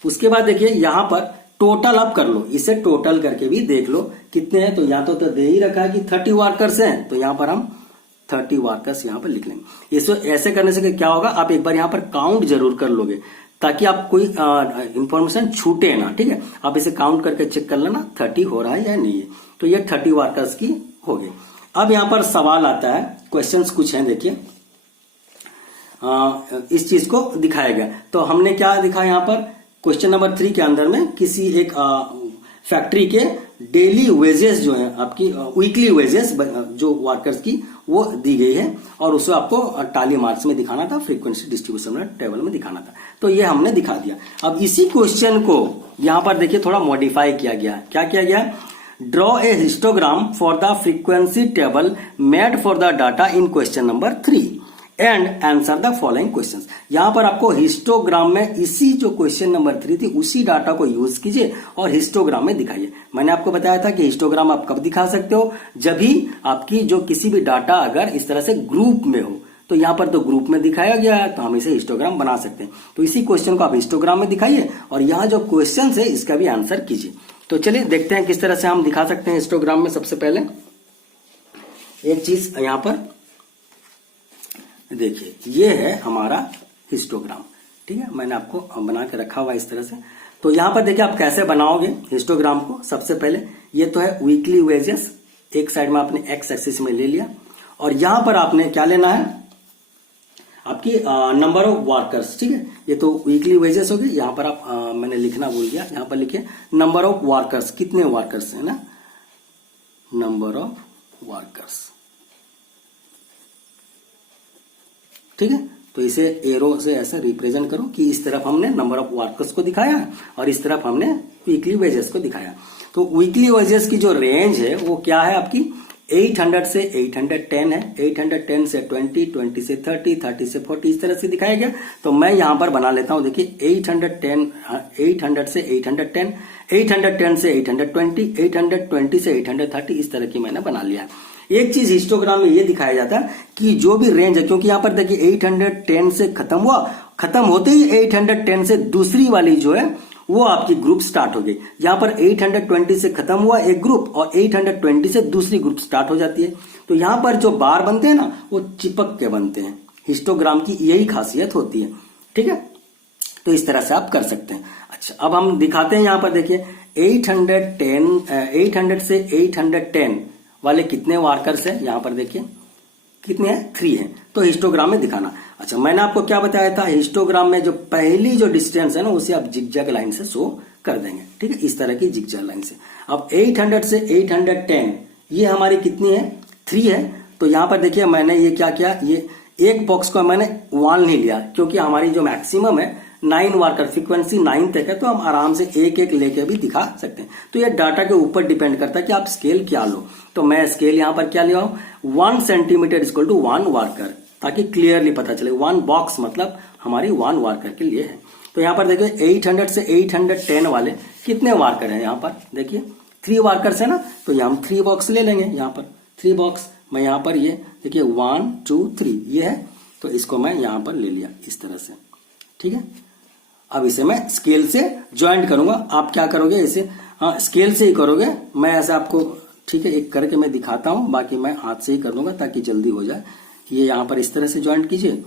उसके बाद देखिए यहाँ पर टोटल आप कर लो, इसे टोटल करके भी देख लो कितने हैं। तो यहाँ तो दे ही रखा है कि 30 वर्कर्स हैं, तो यहाँ पर हम 30 वर्कर्स यहाँ पर लिख लेंगे। इसे ऐसे करने से क्या होगा, आप एक बार यहाँ पर काउंट जरूर कर लोगे ताकि आप कोई इंफॉर्मेशन छूटे ना, ठीक है। आप इसे काउंट करके चेक कर लेना 30 हो रहा है या नहीं है। तो ये 30 वर्कर्स की हो गई। अब यहाँ पर सवाल आता है, क्वेश्चंस कुछ हैं देखिए, इस चीज को दिखाया गया। तो हमने क्या दिखा यहाँ पर, क्वेश्चन नंबर 3 के अंदर में किसी एक फैक्ट्री के डेली वेजेस जो है आपकी, वीकली वेजेस जो वर्कर्स की वो दी गई है और उसे आपको टाली मार्क्स में दिखाना था, फ्रीक्वेंसी डिस्ट्रीब्यूशन में टेबल में दिखाना था। तो ये हमने दिखा दिया। अब इसी क्वेश्चन को यहाँ पर देखिए थोड़ा मॉडिफाई किया गया। क्या किया गया, draw a histogram for the frequency table made for the data in question number 3 and answer the following questions. यहां पर आपको हिस्टोग्राम में इसी जो क्वेश्चन नंबर 3 थी उसी डाटा को यूज कीजिए और हिस्टोग्राम में दिखाइए। मैंने आपको बताया था कि हिस्टोग्राम आप कब दिखा सकते हो, जब भी आपकी जो किसी भी डाटा अगर इस तरह से ग्रुप में हो। तो यहां पर तो ग्रुप में दिखाया गया है तो हम इसे हिस्टोग्राम बना सकते हैं। तो इसी क्वेश्चन को आप हिस्टोग्राम में दिखाइए और यहाँ जो क्वेश्चन है इसका भी आंसर कीजिए। तो चलिए देखते हैं किस तरह से हम दिखा सकते हैं हिस्टोग्राम में। सबसे पहले एक चीज यहाँ पर देखिए, ये है हमारा हिस्टोग्राम, ठीक है। मैंने आपको बना के रखा हुआ इस तरह से। तो यहां पर देखिए आप कैसे बनाओगे हिस्टोग्राम को। सबसे पहले ये तो है वीकली वेजेस, एक साइड में आपने एक्स एक्सिस में ले लिया और यहां पर आपने क्या लेना है, आपकी नंबर ऑफ वर्कर्स, ठीक है। ये तो वीकली वेजेस होगी। यहां पर आप मैंने लिखना भूल गया, यहां पर लिखिए नंबर ऑफ वर्कर्स, कितने वर्कर्स है ना, नंबर ऑफ वर्कर्स, ठीक है। तो इसे एरो से ऐसा रिप्रेजेंट करो कि इस तरफ हमने नंबर ऑफ वर्कर्स को दिखाया और इस तरफ हमने वीकली वेजेस को दिखाया। तो वीकली वेजेस की जो रेंज है वो क्या है आपकी, 800 से 810 है, 810 से 20, 20 से 30, 30 से 40, इस तरह से दिखाया गया। तो मैं यहां पर बना लेता हूं, देखिए 810, 800 से 810, 810 से 820, 820 से 830, इस तरह की मैंने बना लिया। एक चीज हिस्टोग्राम में ये दिखाया जाता है कि जो भी रेंज है, क्योंकि यहां पर देखिए 810 से खत्म हुआ, खत्म होते ही 810 से दूसरी वाली जो है वो आपकी ग्रुप स्टार्ट हो गई। यहां पर 820 से खत्म हुआ एक ग्रुप और 820 से दूसरी ग्रुप स्टार्ट हो जाती है। तो यहां पर जो बार बनते हैं ना वो चिपक के बनते हैं। हिस्टोग्राम की यही खासियत होती है, ठीक है। तो इस तरह से आप कर सकते हैं। अच्छा, अब हम दिखाते हैं यहां पर देखिए 800 से 810 वाले कितने वर्कर्स है, यहां पर देखिए कितने हैं, 3 हैं। तो हिस्टोग्राम में दिखाना। अच्छा, मैंने आपको क्या बताया था, हिस्टोग्राम में जो पहली जो डिस्टेंस है ना उसे आप जिगजैग लाइन से शो कर देंगे, ठीक है, इस तरह की जिगजैग लाइन से। अब 800 से 810 ये हमारी कितनी है, 3 है। तो यहां पर देखिए मैंने ये क्या किया, ये एक बॉक्स को मैंने 1 नहीं लिया क्योंकि हमारी जो मैक्सिमम है 9 वर्कर, फ्रीक्वेंसी 9 तक है, तो हम आराम से एक एक लेके भी दिखा सकते हैं। तो ये डाटा के ऊपर डिपेंड करता है कि आप स्केल क्या लो। तो मैं स्केल यहां पर क्या लिया हूं, 1 सेंटीमीटर इक्वल टू 1 वर्कर, ताकि क्लियरली पता चले 1 बॉक्स मतलब हमारी 1 वर्कर के लिए है। तो यहां पर देखिए 800 से 810 वाले कितने वर्कर हैं, यहां पर देखिए 3 वर्कर्स है ना, तो ये हम 3 बॉक्स ले लेंगे। यहां पर 3 बॉक्स मैं यहां पर ये देखिए 1 2 3 ये है, तो इसको मैं यहां पर ले लिया इस तरह से, ठीक है। अब इसे मैं स्केल से ज्वाइंट करूंगा। आप क्या करोगे, इसे स्केल से ही करोगे। मैं ऐसा आपको, ठीक है, एक करके मैं दिखाता हूं, बाकी मैं हाथ से ही कर दूंगा ताकि जल्दी हो जाए। ये यहां पर इस तरह से ज्वाइंट कीजिए,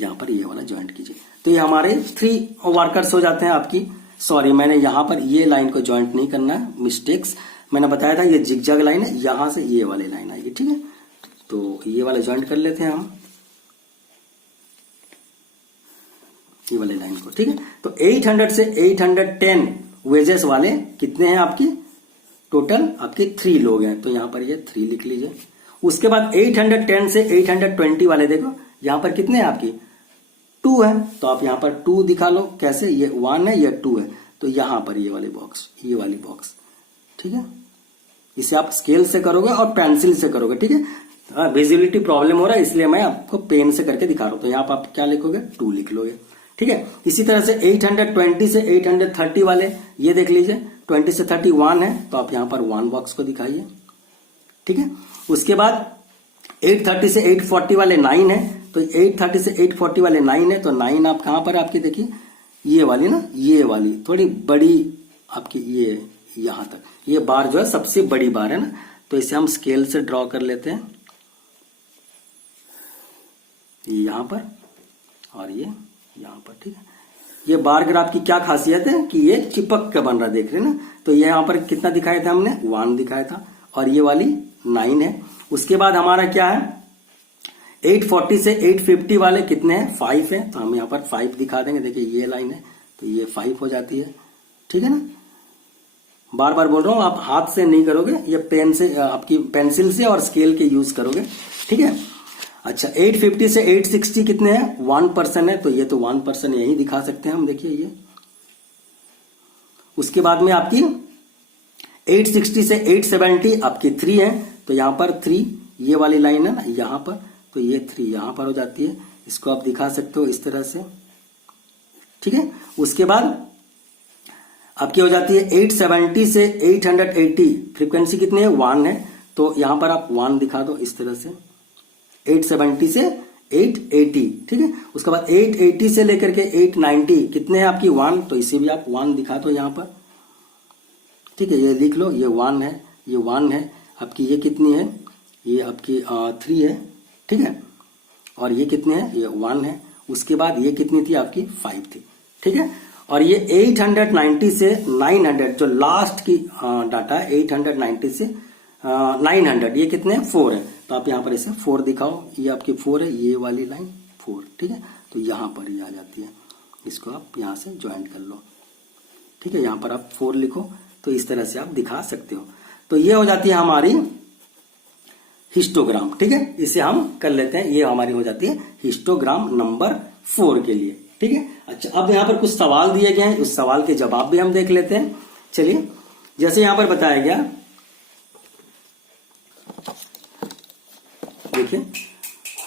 यहां पर ये वाला ज्वाइंट कीजिए। तो ये हमारे 3 वर्कर्स हो जाते हैं आपकी सॉरी, मैंने यहाँ पर ये लाइन को ज्वाइंट नहीं करना है, मिस्टेक्स। मैंने बताया था ये जिगजैग लाइन है, यहां से ये वाली लाइन आएगी, ठीक है। तो ये वाला ज्वाइंट कर लेते हैं हम, ये वाली लाइन को, ठीक है। तो 800 से 810 वेजेस वाले कितने हैं आपकी, टोटल आपके 3 लोग हैं, तो यहां पर ये 3 लिख लीजिए। उसके बाद 810 से 820 वाले देखो यहां पर कितने हैं आपकी 2 है, तो आप यहां पर 2 दिखा लो। कैसे, ये 1 है, ये 2 है, तो यहां पर ये वाली बॉक्स, ये वाली बॉक्स, ठीक है। इसे आप स्केल से करोगे और पेंसिल से करोगे, ठीक है। विजिबिलिटी प्रॉब्लम हो रहा है इसलिए मैं आपको पेन से करके दिखा रहा हूं। तो यहां पर आप क्या लिखोगे, 2 लिख लोगे, ठीक है। इसी तरह से 820 से 830 वाले ये देख लीजिए, 20 से 30 1 है, तो आप यहां पर 1 बॉक्स को दिखाइए, ठीक है। उसके बाद 830 से 840 वाले 9 है, तो 830 से 840 वाले 9 है, तो 9 आप कहां पर आपकी देखिए, ये वाली ना, ये वाली थोड़ी बड़ी आपकी, ये यहां तक ये बार जो है सबसे बड़ी बार है ना, तो इसे हम स्केल से ड्रॉ कर लेते हैं, यहां पर और ये यहां पर, ठीक है। ये बार ग्राफ की क्या खासियत है कि ये चिपक के बन रहा, देख रहे हैं ना। तो ये यहां पर कितना दिखाया था हमने, 1 दिखाया था, और ये वाली 9 है। उसके बाद हमारा क्या है, 840 से 850 वाले कितने हैं, 5 है, तो हम यहां पर 5 दिखा देंगे। देखिए ये लाइन है, तो ये 5 हो जाती है, ठीक है ना। बार बार बोल रहा हूं, आप हाथ से नहीं करोगे, ये पेन से, आपकी पेंसिल से और स्केल के यूज करोगे, ठीक है। अच्छा, 850 से 860 कितने हैं, 1% है, तो ये तो 1% यही दिखा सकते हैं हम, देखिए ये। उसके बाद में आपकी 860 से 870 आपकी 3 है, तो यहां पर 3 ये वाली लाइन है ना यहां पर, तो ये 3 यहां पर हो जाती है। इसको आप दिखा सकते हो इस तरह से, ठीक है। उसके बाद आपकी हो जाती है 870 से 880, फ्रीक्वेंसी कितनी है, 1 है, तो यहां पर आप 1 दिखा दो इस तरह से। 870 से 880, ठीक है। उसके बाद 880 से लेकर के 890 कितने हैं आपकी, 1, तो इसे भी आप 1 दिखा दो यहां पर, ठीक है। ये लिख लो, ये 1 है, ये 1 है आपकी, ये कितनी है, ये आपकी 3 है, ठीक है। और ये कितने हैं, ये 1 है। उसके बाद ये कितनी थी आपकी, 5 थी, ठीक है। और ये 890 से 900 जो लास्ट की डाटा 890 से 900 ये कितने हैं, 4 है, तो आप यहां पर इसे 4 दिखाओ, ये आपकी 4 है, ये वाली लाइन 4, ठीक है। तो यहां पर ये आ जाती है, इसको आप यहां से ज्वाइंट कर लो, ठीक है। यहां पर आप 4 लिखो, तो इस तरह से आप दिखा सकते हो। तो ये हो जाती है हमारी हिस्टोग्राम, ठीक है। इसे हम कर लेते हैं, ये हमारी हो जाती है हिस्टोग्राम नंबर 4 के लिए, ठीक है। अच्छा, अब यहां पर कुछ सवाल दिए गए हैं, उस सवाल के जवाब भी हम देख लेते हैं। चलिए, जैसे यहां पर बताया गया, देखिए,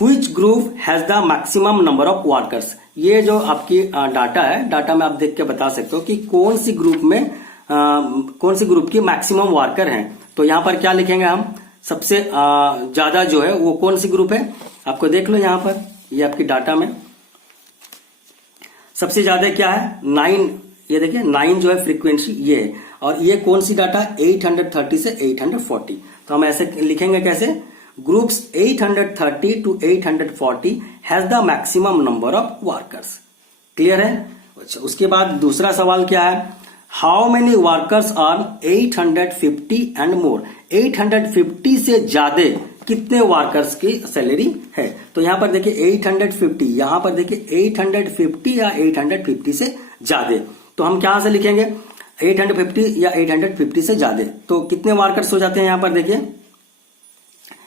which group has the maximum number of workers. ये जो आपकी डाटा है, डाटा में आप देख के बता सकते हो कि कौन सी ग्रुप में कौन सी ग्रुप की मैक्सिमम वर्कर हैं। तो यहां पर क्या लिखेंगे हम, सबसे ज्यादा जो है वो कौन सी ग्रुप है, आपको देख लो यहां पर, ये आपकी डाटा में सबसे ज्यादा क्या है, 9, ये देखिए 9 जो है फ्रीक्वेंसी ये है। और ये कौन सी डाटा, 830 से 840, तो हम ऐसे लिखेंगे कैसे, groups 830 to 840 has the maximum number of workers. Clear है। अच्छा, उसके बाद दूसरा सवाल क्या है, how many workers earn 850 and more. 850 से ज्यादा कितने वर्कर्स की सैलरी है। तो यहां पर देखिए 850, यहां पर देखिए 850 या 850 से ज्यादा, तो हम क्या से लिखेंगे, 850 या 850 से ज्यादा, तो कितने वर्कर्स हो जाते हैं। यहां पर देखिए,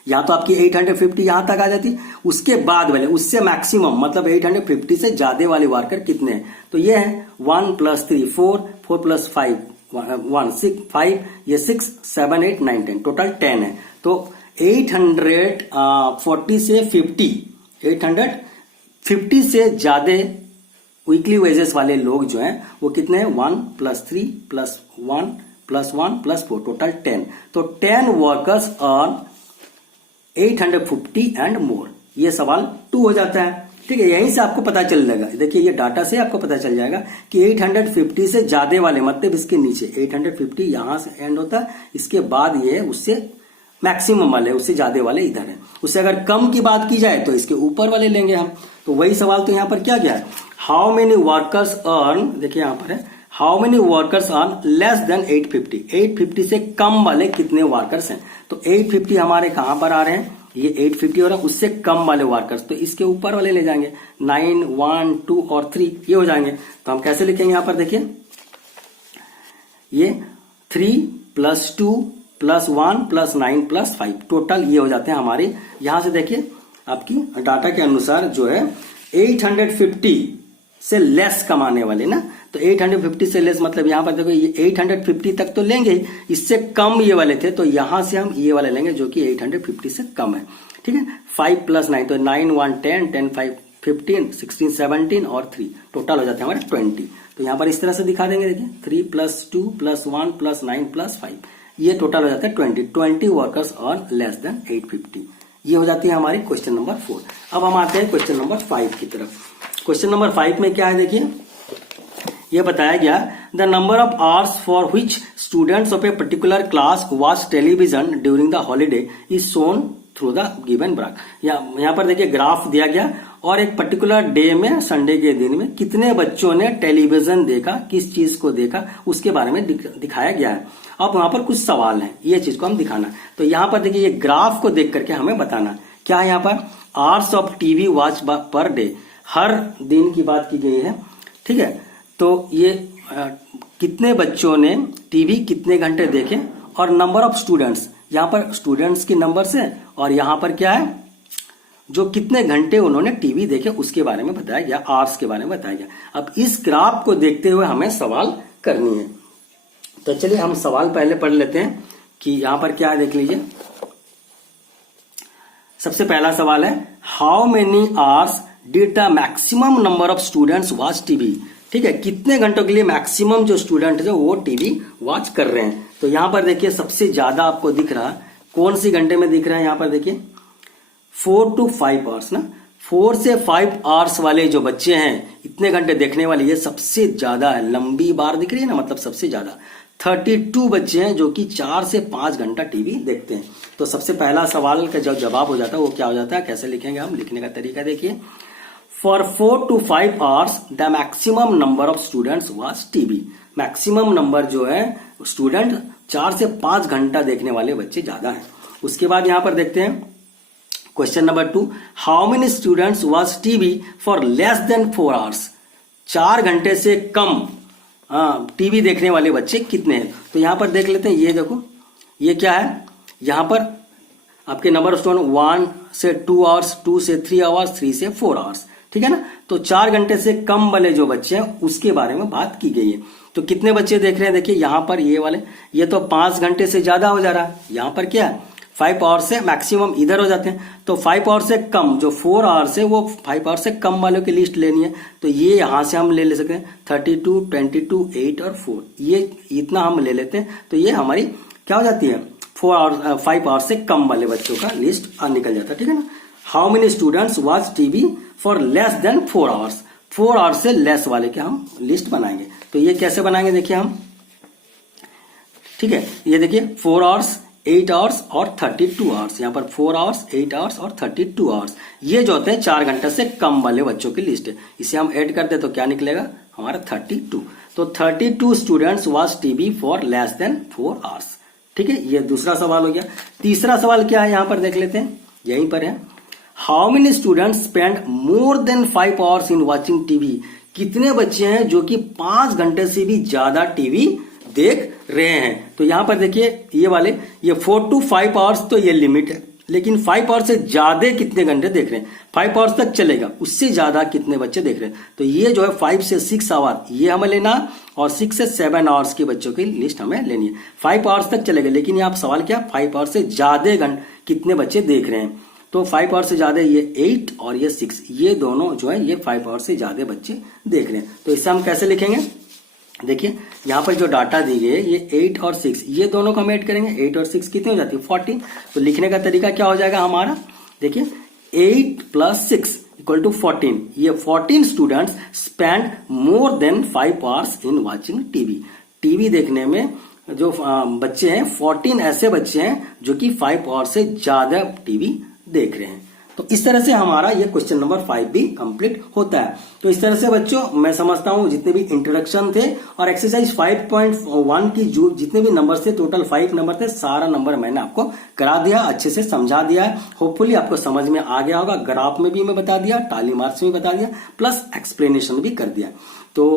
या तो आपकी 850 यहां तक आ जाती, उसके बाद वाले, उससे मैक्सिमम मतलब 850 से ज्यादा वाले वर्कर कितने हैं, तो ये है 1 + 3 4, 4 + 5 1 6 5, ये 6 7 8 9 10, टोटल 10 है। तो 840 से 50, 850 से ज्यादा वीकली वेजेस वाले लोग जो हैं वो कितने हैं, 1 + 3 + 1 + 1 + 4, टोटल 10। तो 10 वर्कर्स अर्न 850 एंड मोर। ये सवाल 2 हो जाता है, ठीक है। यहीं से आपको पता चल जाएगा, देखिए ये डाटा से आपको पता चल जाएगा कि 850 से ज्यादा वाले, मतलब इसके नीचे 850 यहां से एंड होता है, इसके बाद ये उससे मैक्सिमम वाले, उससे ज्यादा वाले इधर है। उससे अगर कम की बात की जाए तो इसके ऊपर वाले लेंगे हम। तो वही सवाल तो यहां पर क्या गया है, हाउ मेनी वर्कर्स अर्न, देखिए यहां पर है, how many workers on less than 850, 850 से कम वाले कितने वर्कर्स हैं। तो 850 हमारे कहां पर आ रहे हैं, ये 850 हो रहा है, उससे कम वाले वर्कर्स तो इसके ऊपर वाले ले जाएंगे, 9, 1, 2 और 3 ये हो जाएंगे। तो हम कैसे लिखेंगे, यहां पर देखिए ये 3 + 2 + 1 + 9 + 5 टोटल ये हो जाते हैं हमारे। यहां से देखिए आपकी डाटा के अनुसार जो है 850 से लेस कमाने वाले ना, तो 850 से लेस मतलब यहां पर देखो ये 850 तक तो लेंगे ही, इससे कम ये वाले थे तो यहां से हम ये वाले लेंगे जो कि 850 से कम है। ठीक है, 5 + 9 तो 9, 1, 10, 10, 5, 15, 16, 17 और 3 टोटल हो जाते हैं हमारे 20। तो यहां पर इस तरह से दिखा देंगे, देखिए 3 + 2 + 1 + 9 + 5 ये टोटल हो जाता है 20 वर्कर्स ऑन लेस देन 850। ये हो जाती है हमारी क्वेश्चन नंबर 4। अब हम आते हैं क्वेश्चन नंबर 5 की तरफ। क्वेश्चन नंबर 5 में क्या है, देखिए ये बताया गया the number of hours for which students of a particular class watch television during the holiday is shown through the given graph. यहाँ पर देखिए ग्राफ दिया गया और एक पर्टिकुलर डे में, संडे के दिन में कितने बच्चों ने टेलीविजन देखा, किस चीज को देखा उसके बारे में दिखाया गया है। अब वहां पर कुछ सवाल हैं, ये चीज को हम दिखाना। तो यहाँ पर देखिए ये ग्राफ को देख करके हमें बताना क्या है। यहाँ पर hours of TV watch per day, हर दिन की बात की गई है। ठीक है, तो ये कितने बच्चों ने टीवी कितने घंटे देखे और नंबर ऑफ स्टूडेंट्स, यहाँ पर स्टूडेंट्स की नंबर्स है और यहाँ पर क्या है जो कितने घंटे उन्होंने टीवी देखे उसके बारे में बताया गया, आवर्स के बारे में बताया गया। अब इस ग्राफ को देखते हुए हमें सवाल करनी है। तो चलिए हम सवाल पहले पढ़ लेते हैं कि यहां पर क्या है, देख लीजिए। सबसे पहला सवाल है how many hours did the maximum number of students watch TV. ठीक है, कितने घंटों के लिए मैक्सिमम जो स्टूडेंट है वो टीवी वॉच कर रहे हैं। तो यहां पर देखिए सबसे ज्यादा आपको दिख रहा कौन सी घंटे में दिख रहा है, यहां पर देखिए 4 to 5 आवर्स ना, 4 से 5 आवर्स वाले जो बच्चे हैं इतने घंटे देखने वाले, ये सबसे ज्यादा है। लंबी बार दिख रही है ना, मतलब सबसे ज्यादा 32 बच्चे हैं जो कि 4 से 5 घंटा टीवी देखते हैं। तो सबसे पहला सवाल का जो जवाब हो जाता है वो क्या हो जाता है, कैसे लिखेंगे हम, लिखने का तरीका देखिए। For 4 to 5 hours the maximum number of students watch TV. Maximum number जो है स्टूडेंट 4 से 5 घंटा देखने वाले बच्चे ज्यादा हैं। उसके बाद यहां पर देखते हैं question number 2 how many students watch TV for less than 4 hours. 4 घंटे से कम टीवी देखने वाले बच्चे कितने हैं। तो यहां पर देख लेते हैं, ये देखो ये क्या है, यहां पर आपके नंबर ऑफ स्टूडेंट 1 से 2 आवर्स, 2 से 3 आवर्स, 3 से 4 आवर्स। ठीक है ना, तो 4 घंटे से कम वाले जो बच्चे हैं उसके बारे में बात की गई है। तो कितने बच्चे देख रहे हैं, देखिए यहां पर ये वाले, ये तो 5 घंटे से ज्यादा हो जा रहा है। यहां पर क्या है 5 आवर्स से मैक्सिमम इधर हो जाते हैं, तो 5 आवर्स से कम जो 4 आवर्स है वो 5 आवर्स से कम वालों की लिस्ट लेनी है। तो ये यहां से हम ले सकते हैं 32, 22, 8 और 4, ये इतना हम ले लेते हैं। तो ये हमारी क्या हो जाती है 5 आवर्स से कम वाले बच्चों का लिस्ट निकल जाता है। ठीक है ना, how many students watch TV for less than 4 hours, 4 hours से लेस वाले के हम लिस्ट बनाएंगे। तो ये कैसे बनाएंगे देखिए हम, ठीक है, ये देखिए 4 आवर्स, 8 आवर्स और 32 आवर्स। यहां पर 4 आवर्स, 8 आवर्स और 32 आवर्स, ये जो होते हैं 4 घंटे से कम वाले बच्चों की लिस्ट है। इसे हम ऐड करते तो क्या निकलेगा हमारा 32। तो 32 students watch TV for less than 4 hours. ठीक है, ये दूसरा सवाल हो गया। तीसरा सवाल क्या है यहां पर देख लेते हैं, यहीं पर है how many students spend more than 5 hours in watching TV. कितने बच्चे हैं जो कि 5 घंटे से भी ज्यादा टीवी देख रहे हैं। तो यहां पर देखिए ये वाले, ये 4 to 5 आवर्स तो ये लिमिट है, लेकिन 5 आवर्स से ज्यादा कितने घंटे देख रहे हैं, 5 आवर्स तक चलेगा, उससे ज्यादा कितने बच्चे देख रहे हैं। तो ये जो है 5 से 6 आवर ये हमें लेना और 6 से 7 आवर्स के बच्चों की लिस्ट हमें लेनी है। 5 आवर्स तक चलेगा, लेकिन यहाँ सवाल क्या 5 आवर्स से ज्यादा घंटे कितने बच्चे देख रहे हैं। तो 5 आवर्स से ज्यादा ये 8 और ये 6, ये दोनों जो है ये 5 आवर्स से ज्यादा बच्चे देख रहे हैं। तो इसे हम कैसे लिखेंगे, देखिए यहां पर जो डाटा दी गई है ये 8 और 6, ये दोनों को हम ऐड करेंगे, 8 और 6 कितनी हो जाती है 14। तो लिखने का तरीका क्या हो जाएगा हमारा, देखिए 8 + 6 = 14। ये 14 students spend more than 5 hours in watching TV. TV देखने में जो बच्चे हैं 14 ऐसे बच्चे हैं जो कि 5 आवर्स से ज्यादा टीवी देख रहे हैं। तो इस तरह से हमारा ये क्वेश्चन नंबर 5 भी कंप्लीट होता है। तो इस तरह से बच्चों मैं समझता हूं जितने भी इंट्रोडक्शन थे और एक्सरसाइज 5.1 की जो जितने भी नंबर थे, टोटल 5 नंबर थे, सारा नंबर मैंने आपको करा दिया, अच्छे से समझा दिया है। होपफुली आपको समझ में आ गया होगा। ग्राफ में भी मैं बता दिया, टाली मार्क्स में बता दिया, प्लस एक्सप्लेनेशन भी कर दिया। तो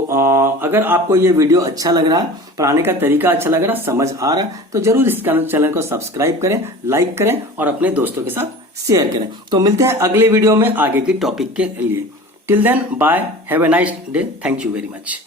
अगर आपको ये वीडियो अच्छा लग रहा है, पढ़ाने का तरीका अच्छा लग रहा है, समझ आ रहा है, तो जरूर इस चैनल को सब्सक्राइब करें, लाइक करें और अपने दोस्तों के साथ शेयर करें। तो मिलते हैं अगले वीडियो में आगे की टॉपिक के लिए। Till then bye, have a nice day, thank you very much.